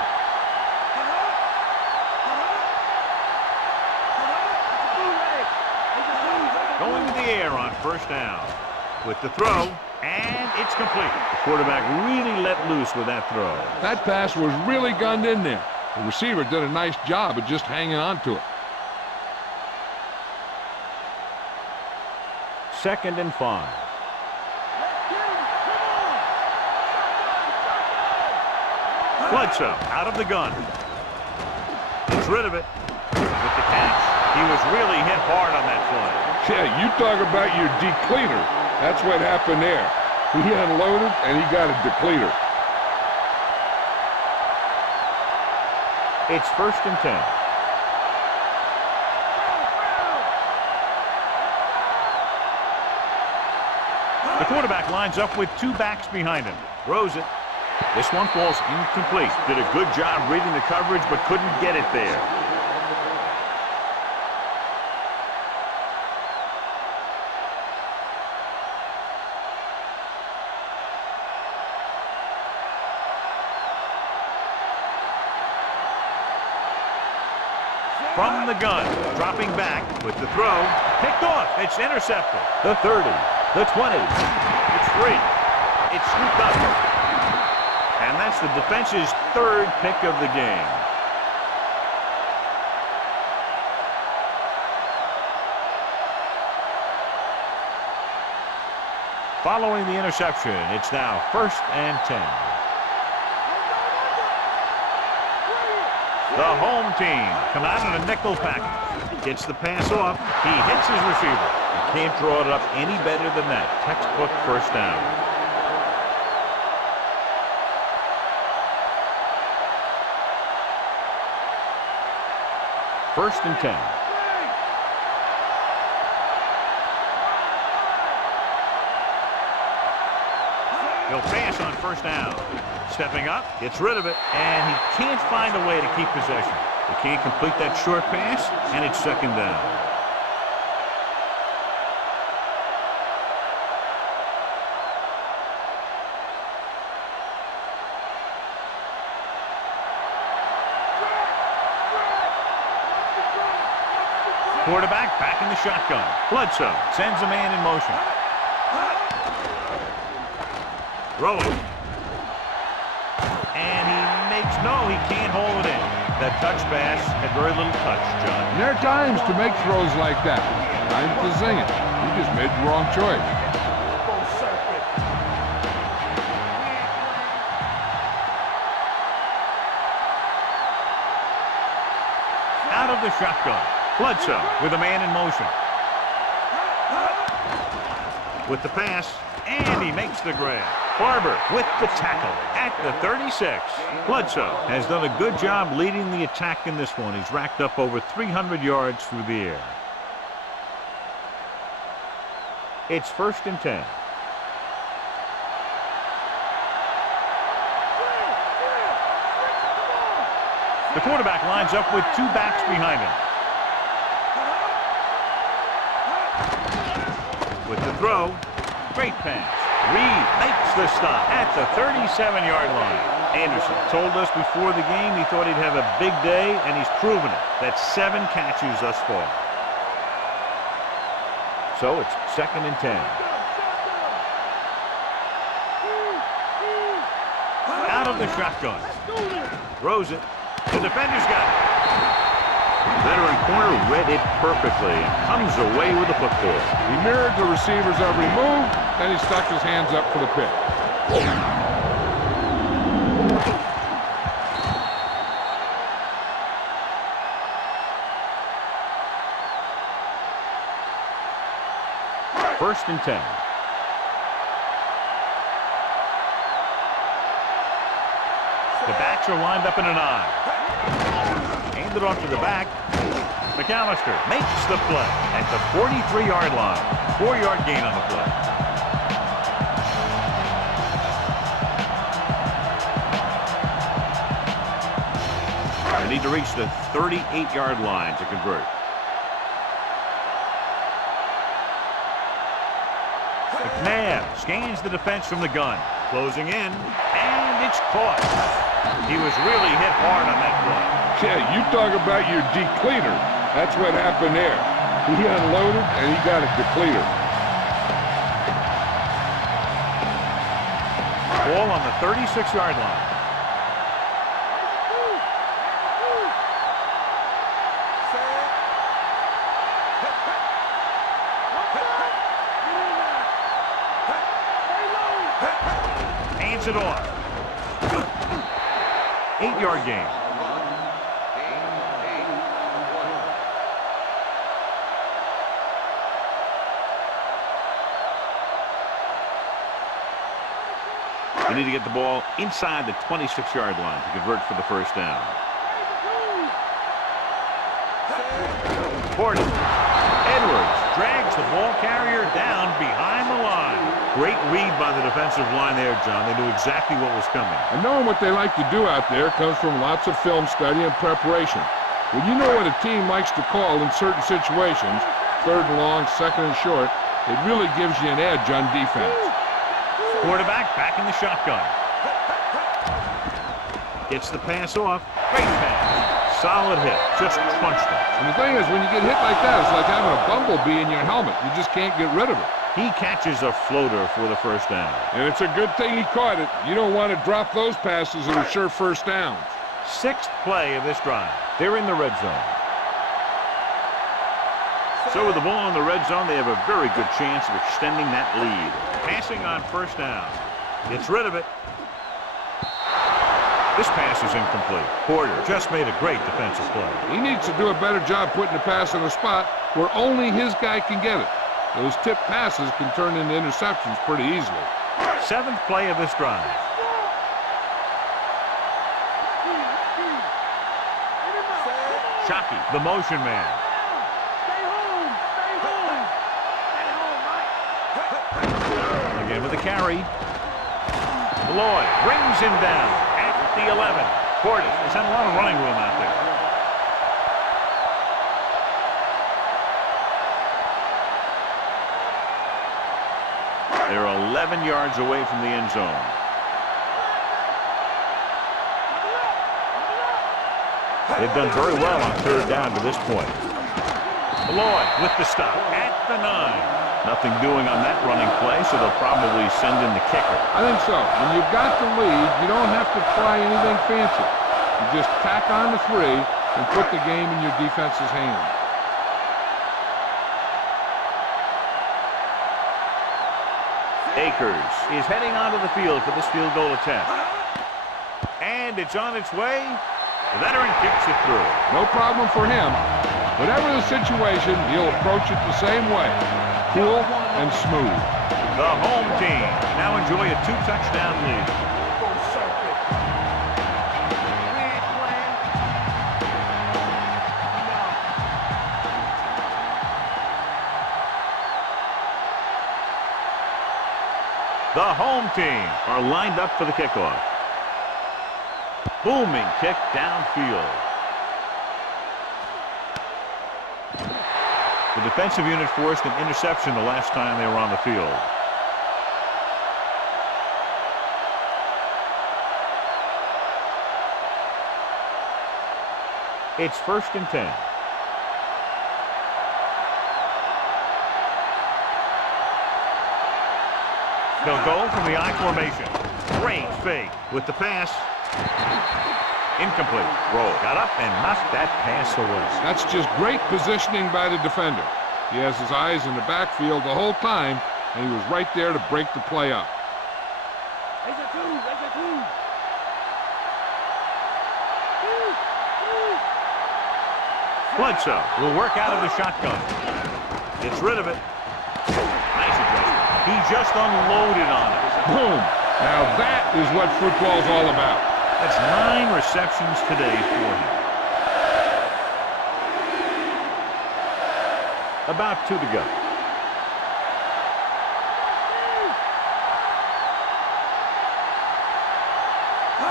Going to the air on 1st down. With the throw, and it's complete. The quarterback really let loose with that throw. That pass was really gunned in there. The receiver did a nice job of just hanging on to it. 2nd and 5. Bledsoe out of the gun. Gets rid of it with the catch. He was really hit hard on that play. Yeah, you talk about your depleter. That's what happened there. He unloaded, and he got a depleter. It's 1st and 10. The quarterback lines up with 2 backs behind him. Throws it. This one falls incomplete. Did a good job reading the coverage, but couldn't get it there. From the gun, dropping back with the throw. Picked off. It's intercepted. The 30, the 20. It's free. It's scooped up. And that's the defense's 3rd pick of the game. Following the interception, it's now 1st and 10. The home team come out in a nickel package. Gets the pass off. He hits his receiver. You can't draw it up any better than that. Textbook 1st down. First and 10. He'll pass on 1st down. Stepping up, gets rid of it, and he can't find a way to keep possession. He can't complete that short pass, and it's 2nd down. Quarterback back in the shotgun. Bledsoe sends a man in motion. Throwing. And he can't hold it in. That touch pass had very little touch, John. And there are times to make throws like that. Time to zing it. You just made the wrong choice. Out of the shotgun. Bledsoe with a man in motion. With the pass, and he makes the grab. Barber with the tackle at the 36. Bledsoe has done a good job leading the attack in this one. He's racked up over 300 yards through the air. It's 1st and 10. The quarterback lines up with 2 backs behind him. With the throw, great pass. Reed makes the stop at the 37-yard line. Anderson told us before the game he thought he'd have a big day, and he's proven it. That's 7 catches thus far. So it's 2nd and 10. out of the shotgun. Throws it. The defender's got it. Veteran corner read it perfectly and comes away with the football. He mirrored the receiver's every move, then he stuck his hands up for the pick. First and 10. The backs are lined up in an eye. Handed off to the back. McAllister makes the play at the 43-yard line. 4-yard gain on the play. They need to reach the 38-yard line to convert. McNabb scans the defense from the gun. Closing in, and it's caught. He was really hit hard on that play. Yeah, you talk about your depleter. That's what happened there. He unloaded, and he got a depleter. Ball on the 36-yard line. Hands it off. 8-yard gain. They need to get the ball inside the 26-yard line to convert for the first down. Gordon. Edwards drags the ball carrier down behind the line. Great read by the defensive line there, John. They knew exactly what was coming. And knowing what they like to do out there comes from lots of film study and preparation. When you know what a team likes to call in certain situations, third and long, second and short, it really gives you an edge on defense. Quarterback back in the shotgun. Gets the pass off. Great pass. Solid hit. Just crunched it. And the thing is, when you get hit like that, it's like having a bumblebee in your helmet. You just can't get rid of it. He catches a floater for the first down. And it's a good thing he caught it. You don't want to drop those passes that are sure first downs. Sixth play of this drive. They're in the red zone. So with the ball in the red zone, they have a very good chance of extending that lead. Passing on first down. Gets rid of it. This pass is incomplete. Porter just made a great defensive play. He needs to do a better job putting the pass in a spot where only his guy can get it. Those tip passes can turn into interceptions pretty easily. Seventh play of this drive. Shockey, the motion man. Again with the carry. Lloyd brings him down at the 11. Portis has had a lot of running room out there. They're 11 yards away from the end zone. They've done very well on third down to this point. Lloyd with the stop at the 9. Nothing doing on that running play, so they'll probably send in the kicker. I think so. When you've got the lead, you don't have to try anything fancy. You just tack on the 3 and put the game in your defense's hands. Akers is heading onto the field for this field goal attempt. And it's on its way. The veteran kicks it through. No problem for him. Whatever the situation, he'll approach it the same way. Cool and smooth. The home team now enjoy a 2-touchdown lead. The home team are lined up for the kickoff. Booming kick downfield. The defensive unit forced an interception the last time they were on the field. It's 1st and 10. They'll go from the I formation. Great fake with the pass. Incomplete. Roll. Got up and knocked that pass away. That's just great positioning by the defender. He has his eyes in the backfield the whole time, and he was right there to break the play up. Raise a two, raise a two. Bledsoe will work out of the shotgun. Gets rid of it. Nice adjustment. He just unloaded on it. Boom. Now that is what football's all about. That's 9 receptions today for him. About 2 to go.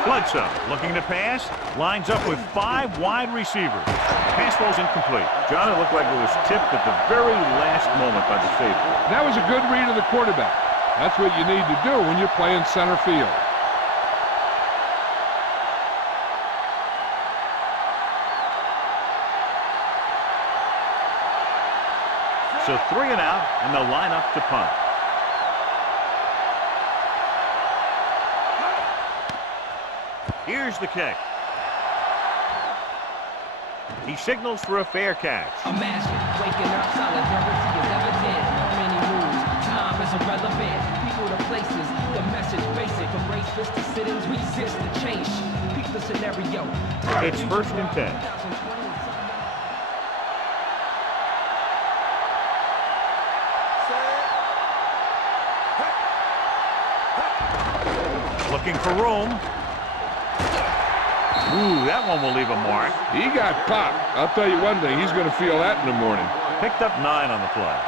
Bledsoe looking to pass. Lines up with 5 wide receivers. Pass ball's incomplete. John, it looked like it was tipped at the very last moment by the safety. That was a good read of the quarterback. That's what you need to do when you're playing center field. So 3 and out, and they'll line up to punt. Here's the kick. He signals for a fair catch. Imagine waking up solid currency is evident. Many moves, time is irrelevant. People to places, the message basic. Embrace risk to sit-ins, resist the change. Peep the scenario. It's 1st and 10. Looking for room. Ooh, that one will leave a mark. He got popped. I'll tell you one thing, he's going to feel that in the morning. Picked up 9 on the play.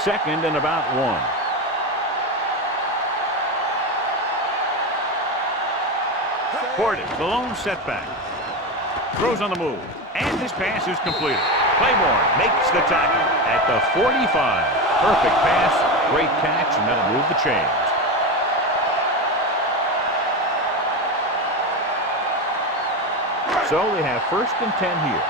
Second and about 1. Portis, the lone setback. Throws on the move. And this pass is completed. Claiborne makes the tackle at the 45. Perfect pass, great catch, and that'll move the chains. So they have 1st and 10 here.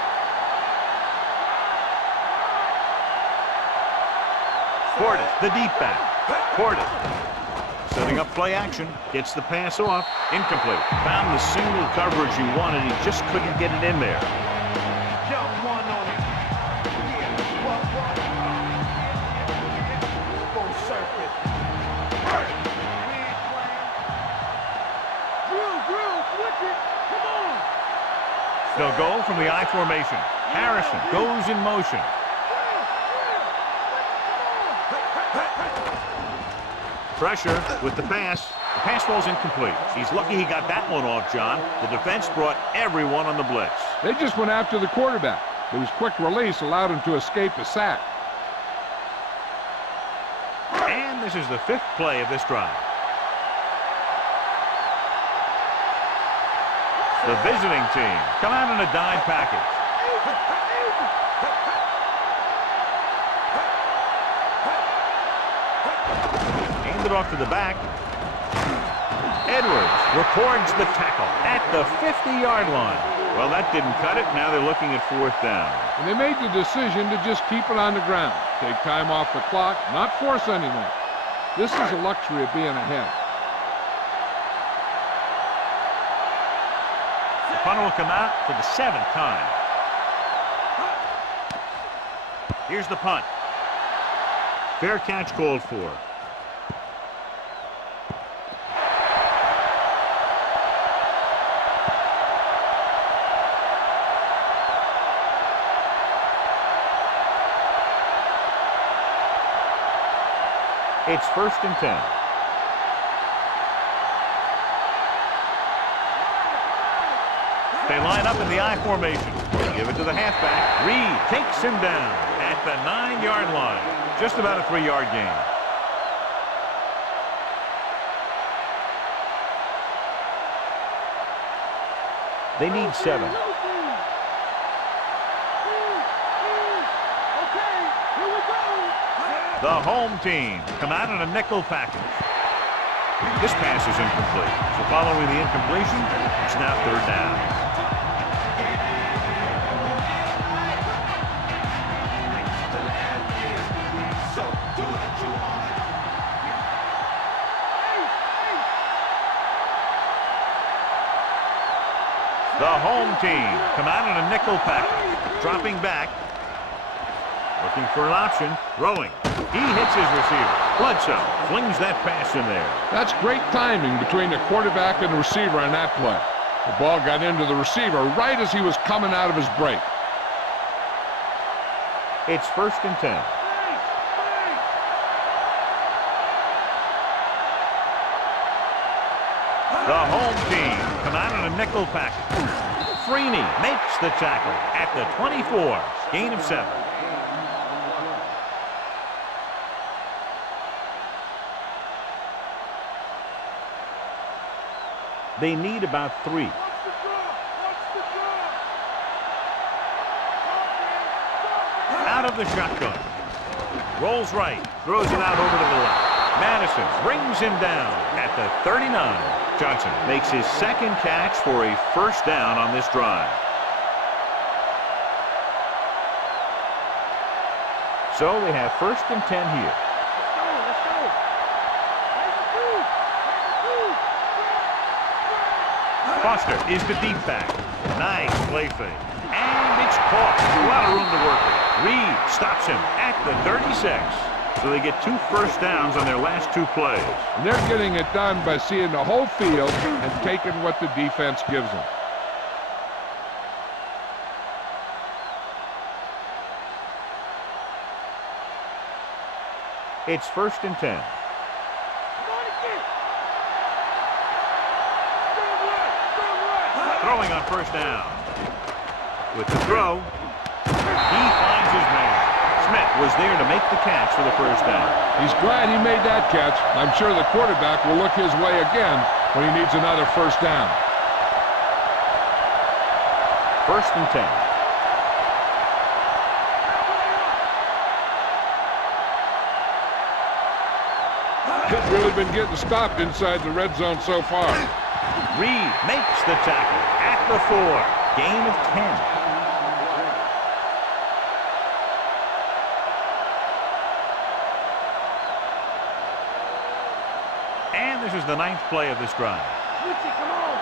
Portis, the deep back. Portis, setting up play action. Gets the pass off. Incomplete. Found the single coverage he wanted. He just couldn't get it in there. Jump one on it. Drill, switch it. Come on. They'll go from the I formation. Harrison goes in motion. Pressure with the pass. The pass ball's incomplete. He's lucky he got that one off, John. The defense brought everyone on the blitz. They just went after the quarterback, but his quick release allowed him to escape a sack. And this is the 5th play of this drive. The visiting team come out in a dime package. Hand it off to the back. Edwards records the tackle at the 50-yard line. Well, that didn't cut it. Now they're looking at 4th down. And they made the decision to just keep it on the ground. Take time off the clock, not force anything. This is a luxury of being ahead. The punter will come out for the 7th time. Here's the punt. Fair catch called for. It's 1st and 10. They line up in the I formation. Give it to the halfback. Reed takes him down at the 9-yard line. Just about a 3-yard gain. They need 7. The home team come out in a nickel package. This pass is incomplete. So following the incompletion, it's now 3rd down. The home team come out in a nickel package. Dropping back. Looking for an option. Throwing. He hits his receiver. Bledsoe flings that pass in there. That's great timing between the quarterback and the receiver on that play. The ball got into the receiver right as he was coming out of his break. It's 1st and 10. The home team come out in a nickel package. Freeney makes the tackle at the 24. Gain of 7. They need about 3. Out of the shotgun. Rolls right. Throws it out over to the left. Madison brings him down at the 39. Johnson makes his 2nd catch for a 1st down on this drive. So they have 1st and 10 here. Foster is the deep back. Nice play fake. And it's caught. A lot of room to work with. Reed stops him at the 36. So they get 2 first downs on their last 2 plays. And they're getting it done by seeing the whole field and taking what the defense gives them. It's 1st and 10. Throwing on 1st down. With the throw, he finds his man. Smith was there to make the catch for the 1st down. He's glad he made that catch. I'm sure the quarterback will look his way again when he needs another 1st down. 1st and 10. He's really been getting stopped inside the red zone so far. Reed makes the tackle at the 4. Gain of 10. And this is the 9th play of this drive. Come on.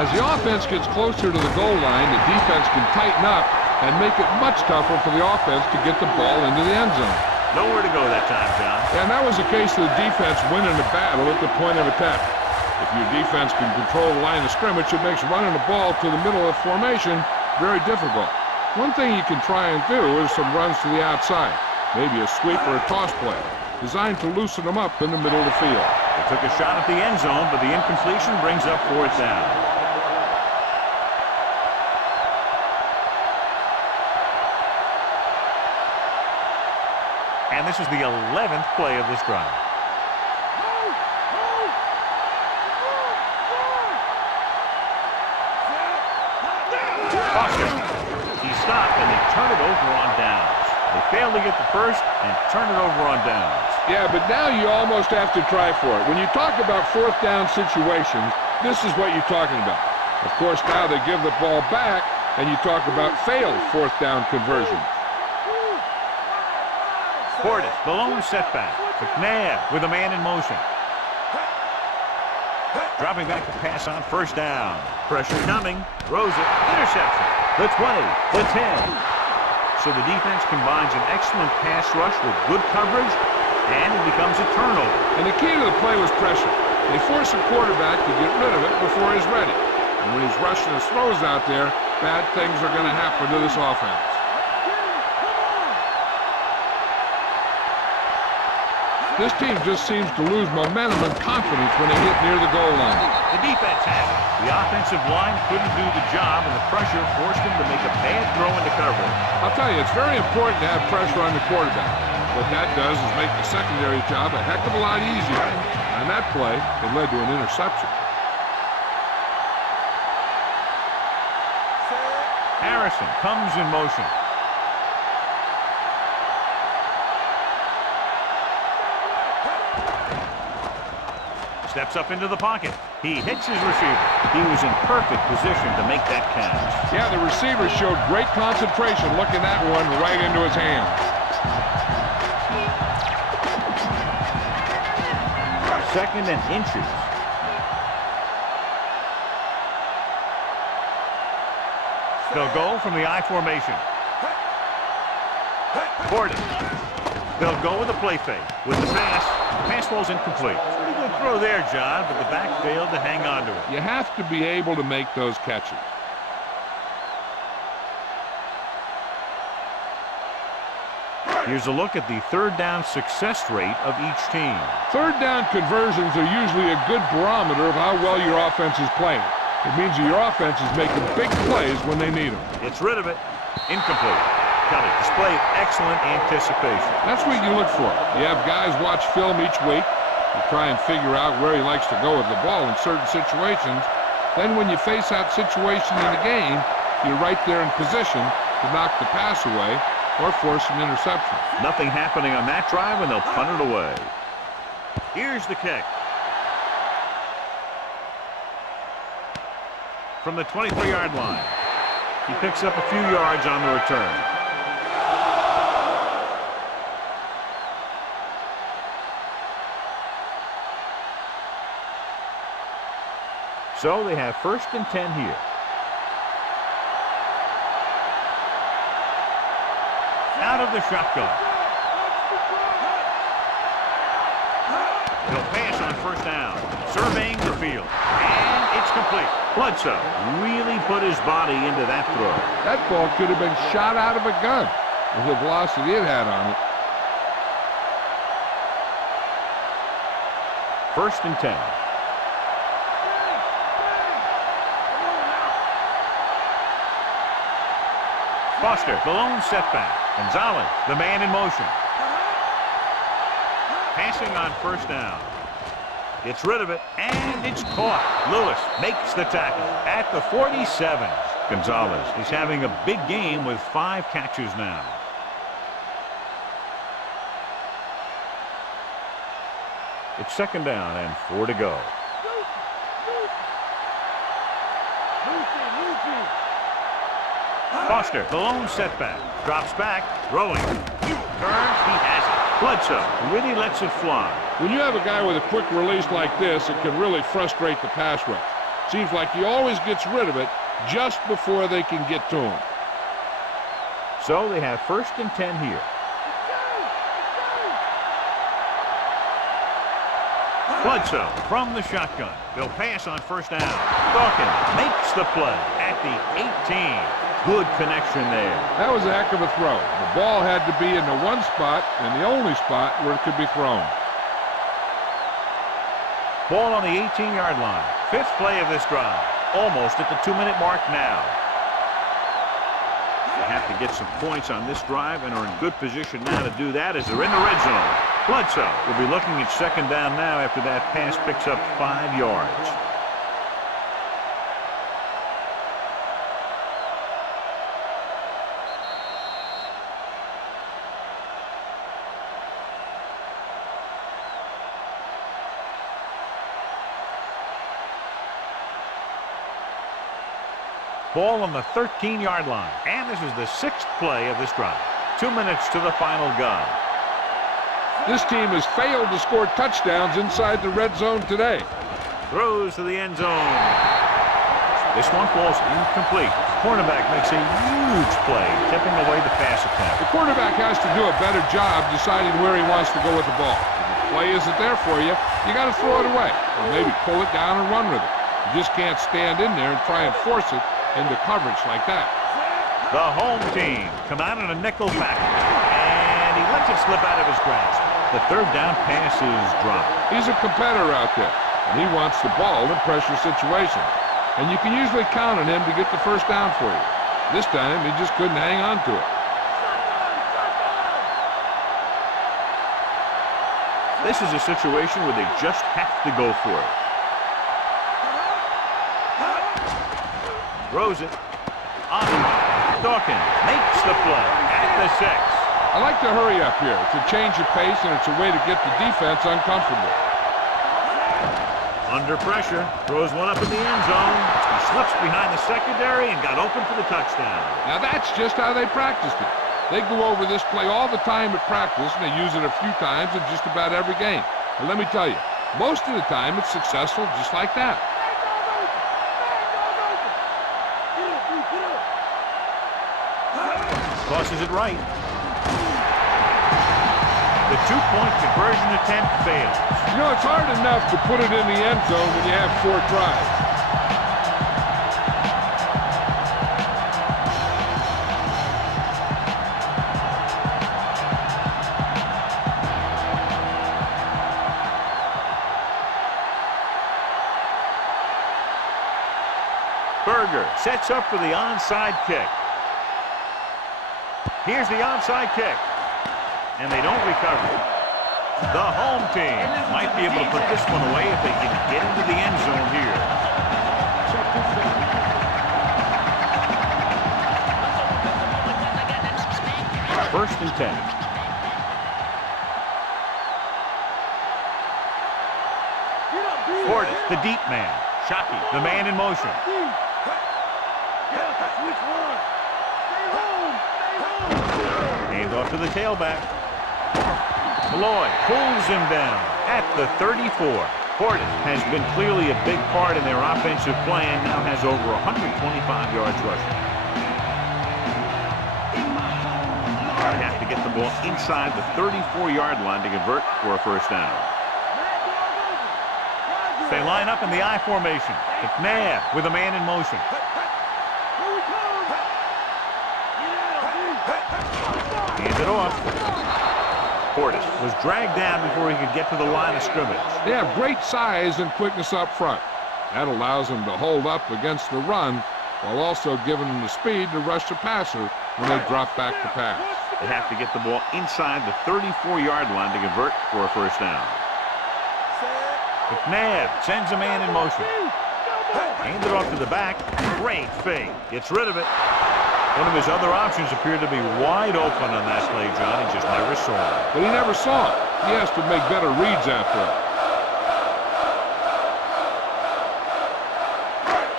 As the offense gets closer to the goal line, the defense can tighten up and make it much tougher for the offense to get the ball into the end zone. Nowhere to go that time, John. And that was the case of the defense winning the battle at the point of attack. If your defense can control the line of scrimmage, it makes running the ball to the middle of formation very difficult. One thing you can try and do is some runs to the outside, maybe a sweep or a toss play, designed to loosen them up in the middle of the field. They took a shot at the end zone, but the incompletion brings up 4th down. And this is the 11th play of this drive. Foster. He stopped and they turn it over on downs. They failed to get the 1st and turn it over on downs. Yeah, but now you almost have to try for it. When you talk about 4th down situations, this is what you're talking about. Of course, now they give the ball back and you talk about failed 4th down conversions. Portis, the lone setback. McNabb with a man in motion. Dropping back to pass on 1st down. Pressure coming. Throws it. Interception. The 20. The 10. So the defense combines an excellent pass rush with good coverage, and it becomes a turnover. And the key to the play was pressure. They force the quarterback to get rid of it before he's ready. And when he's rushing his throws out there, bad things are going to happen to this offense. This team just seems to lose momentum and confidence when they get near the goal line. The defense has it. The offensive line couldn't do the job, and the pressure forced them to make a bad throw into coverage. I'll tell you, it's very important to have pressure on the quarterback. What that does is make the secondary job a heck of a lot easier. On that play, it led to an interception. Harrison comes in motion. Steps up into the pocket. He hits his receiver. He was in perfect position to make that catch. Yeah, the receiver showed great concentration looking that one right into his hands. 2nd and inches. They'll go from the I formation. Gordon. They'll go with the play fake. With the pass, the pass falls incomplete. Pretty good throw there, John, but the back failed to hang on to it. You have to be able to make those catches. Here's a look at the 3rd down success rate of each team. 3rd down conversions are usually a good barometer of how well your offense is playing. It means that your offense is making big plays when they need them. Gets rid of it. Incomplete. Got a display of excellent anticipation. That's what you look for. You have guys watch film each week. You try and figure out where he likes to go with the ball in certain situations. Then when you face that situation in the game, you're right there in position to knock the pass away or force an interception. Nothing happening on that drive, and they'll punt it away. Here's the kick. From the 23-yard line. He picks up a few yards on the return. So they have 1st and 10 here. Out of the shotgun. He'll pass on 1st down. Surveying the field. And it's complete. Bledsoe really put his body into that throw. That ball could have been shot out of a gun with the velocity it had on it. 1st and 10. Foster, the lone setback. Gonzalez, the man in motion. Passing on 1st down. Gets rid of it, and it's caught. Lewis makes the tackle at the 47. Gonzalez is having a big game with 5 catches now. It's 2nd down and 4 to go. Foster, the lone setback. Drops back, throwing. Turns, he has it. Bledsoe really lets it fly. When you have a guy with a quick release like this, it can really frustrate the pass rush. Seems like he always gets rid of it just before they can get to him. So they have 1st and 10 here. Bledsoe from the shotgun. They'll pass on 1st down. Dawkins makes the play at the 18. Good connection there. That was a heck of a throw. The ball had to be in the one spot and the only spot where it could be thrown. Ball on the 18-yard line. 5th play of this drive. Almost at the 2-minute mark now. They have to get some points on this drive and are in good position now to do that as they're in the red zone. Bledsoe will be looking at 2nd down now after that pass picks up 5 yards. Ball on the 13-yard line. And this is the 6th play of this drive. 2 minutes to the final gun. This team has failed to score touchdowns inside the red zone today. Throws to the end zone. This one falls incomplete. Cornerback makes a huge play, tipping away the pass attempt. The quarterback has to do a better job deciding where he wants to go with the ball. If the play isn't there for you, you got to throw it away. Or maybe pull it down and run with it. You just can't stand in there and try and force it into coverage like that. The home team come out in a nickel package, and he lets it slip out of his grasp. The 3rd down pass is dropped. He's a competitor out there, and he wants the ball in pressure situations. And you can usually count on him to get the 1st down for you. This time, he just couldn't hang on to it. This is a situation where they just have to go for it. Throws it. On the run. Dawkins makes the play at the 6. I like to hurry up here. It's a change of pace, and it's a way to get the defense uncomfortable. Under pressure. Throws one up in the end zone. He slips behind the secondary and got open for the touchdown. Now that's just how they practiced it. They go over this play all the time at practice, and they use it a few times in just about every game. But let me tell you, Most of the time, it's successful just like that. Tosses it right. The two-point conversion attempt fails. You know, it's hard enough to put it in the end zone when you have 4 tries. Berger sets up for the onside kick. Here's the onside kick. And they don't recover. The home team might be able to put this one away if they can get into the end zone here. First and 10. Portis, the deep man. Shockey, the man in motion. Hands off to the tailback. Lloyd pulls him down at the 34. Portis has been clearly a big part in their offensive plan. Now has over 125 yards rushing. They have to get the ball inside the 34-yard line to convert for a first down. They line up in the I formation. McNabb with a man in motion. Hands it off. Portis was dragged down before he could get to the line of scrimmage. They have great size and quickness up front. That allows them to hold up against the run while also giving them the speed to rush the passer when they drop back to pass. They have to get the ball inside the 34-yard line to convert for a first down. McNabb sends a man in motion. Hand it off to the back. Great fake. Gets rid of it. One of his other options appeared to be wide open on that play, John. He just never saw it. But he never saw it. He has to make better reads after it.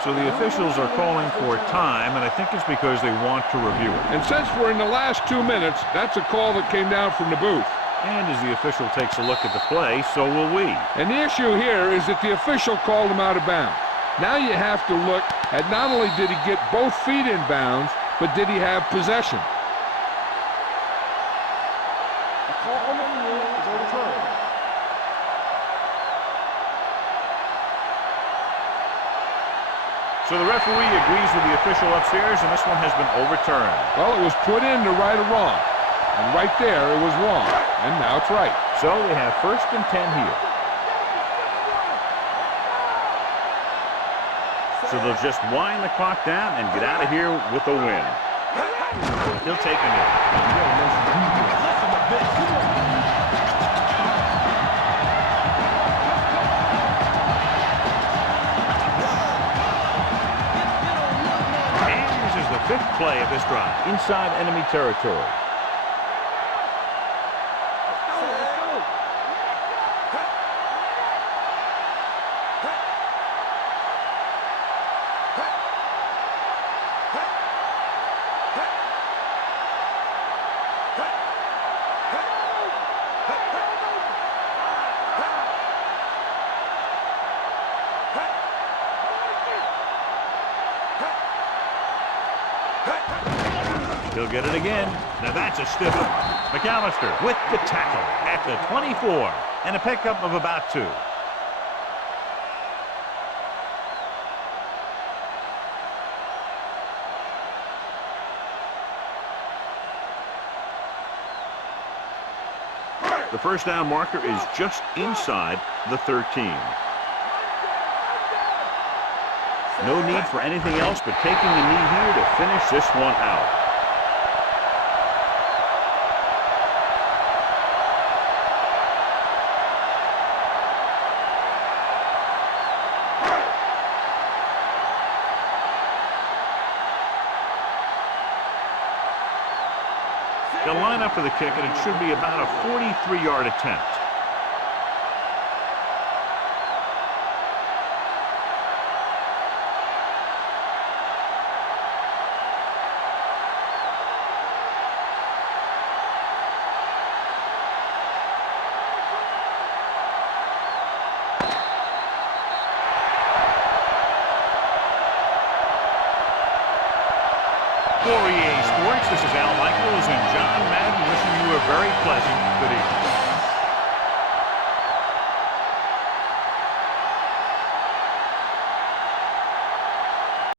So the officials are calling for time, and I think it's because they want to review it. And since we're in the last 2 minutes, that's a call that came down from the booth. And as the official takes a look at the play, so will we. And the issue here is that the official called him out of bounds. Now you have to look at not only did he get both feet in bounds, but did he have possession? The call on the field is overturned. So the referee agrees with the official upstairs, and this one has been overturned. Well, it was put in to right a wrong. And right there, it was wrong. And now it's right. So they have first and 10 here. So they'll just wind the clock down and get out of here with a win. He'll take a knee. And this is the 5th play of this drive. Inside enemy territory. He'll get it again. Now that's a stiff one. McAllister with the tackle at the 24 and a pickup of about 2. The first down marker is just inside the 13. No need for anything else but taking the knee here to finish this one out. They'll line up for the kick, and it should be about a 43-yard attempt. For EA Sports, this is Al Michaels and John Madden wishing you a very pleasant good evening.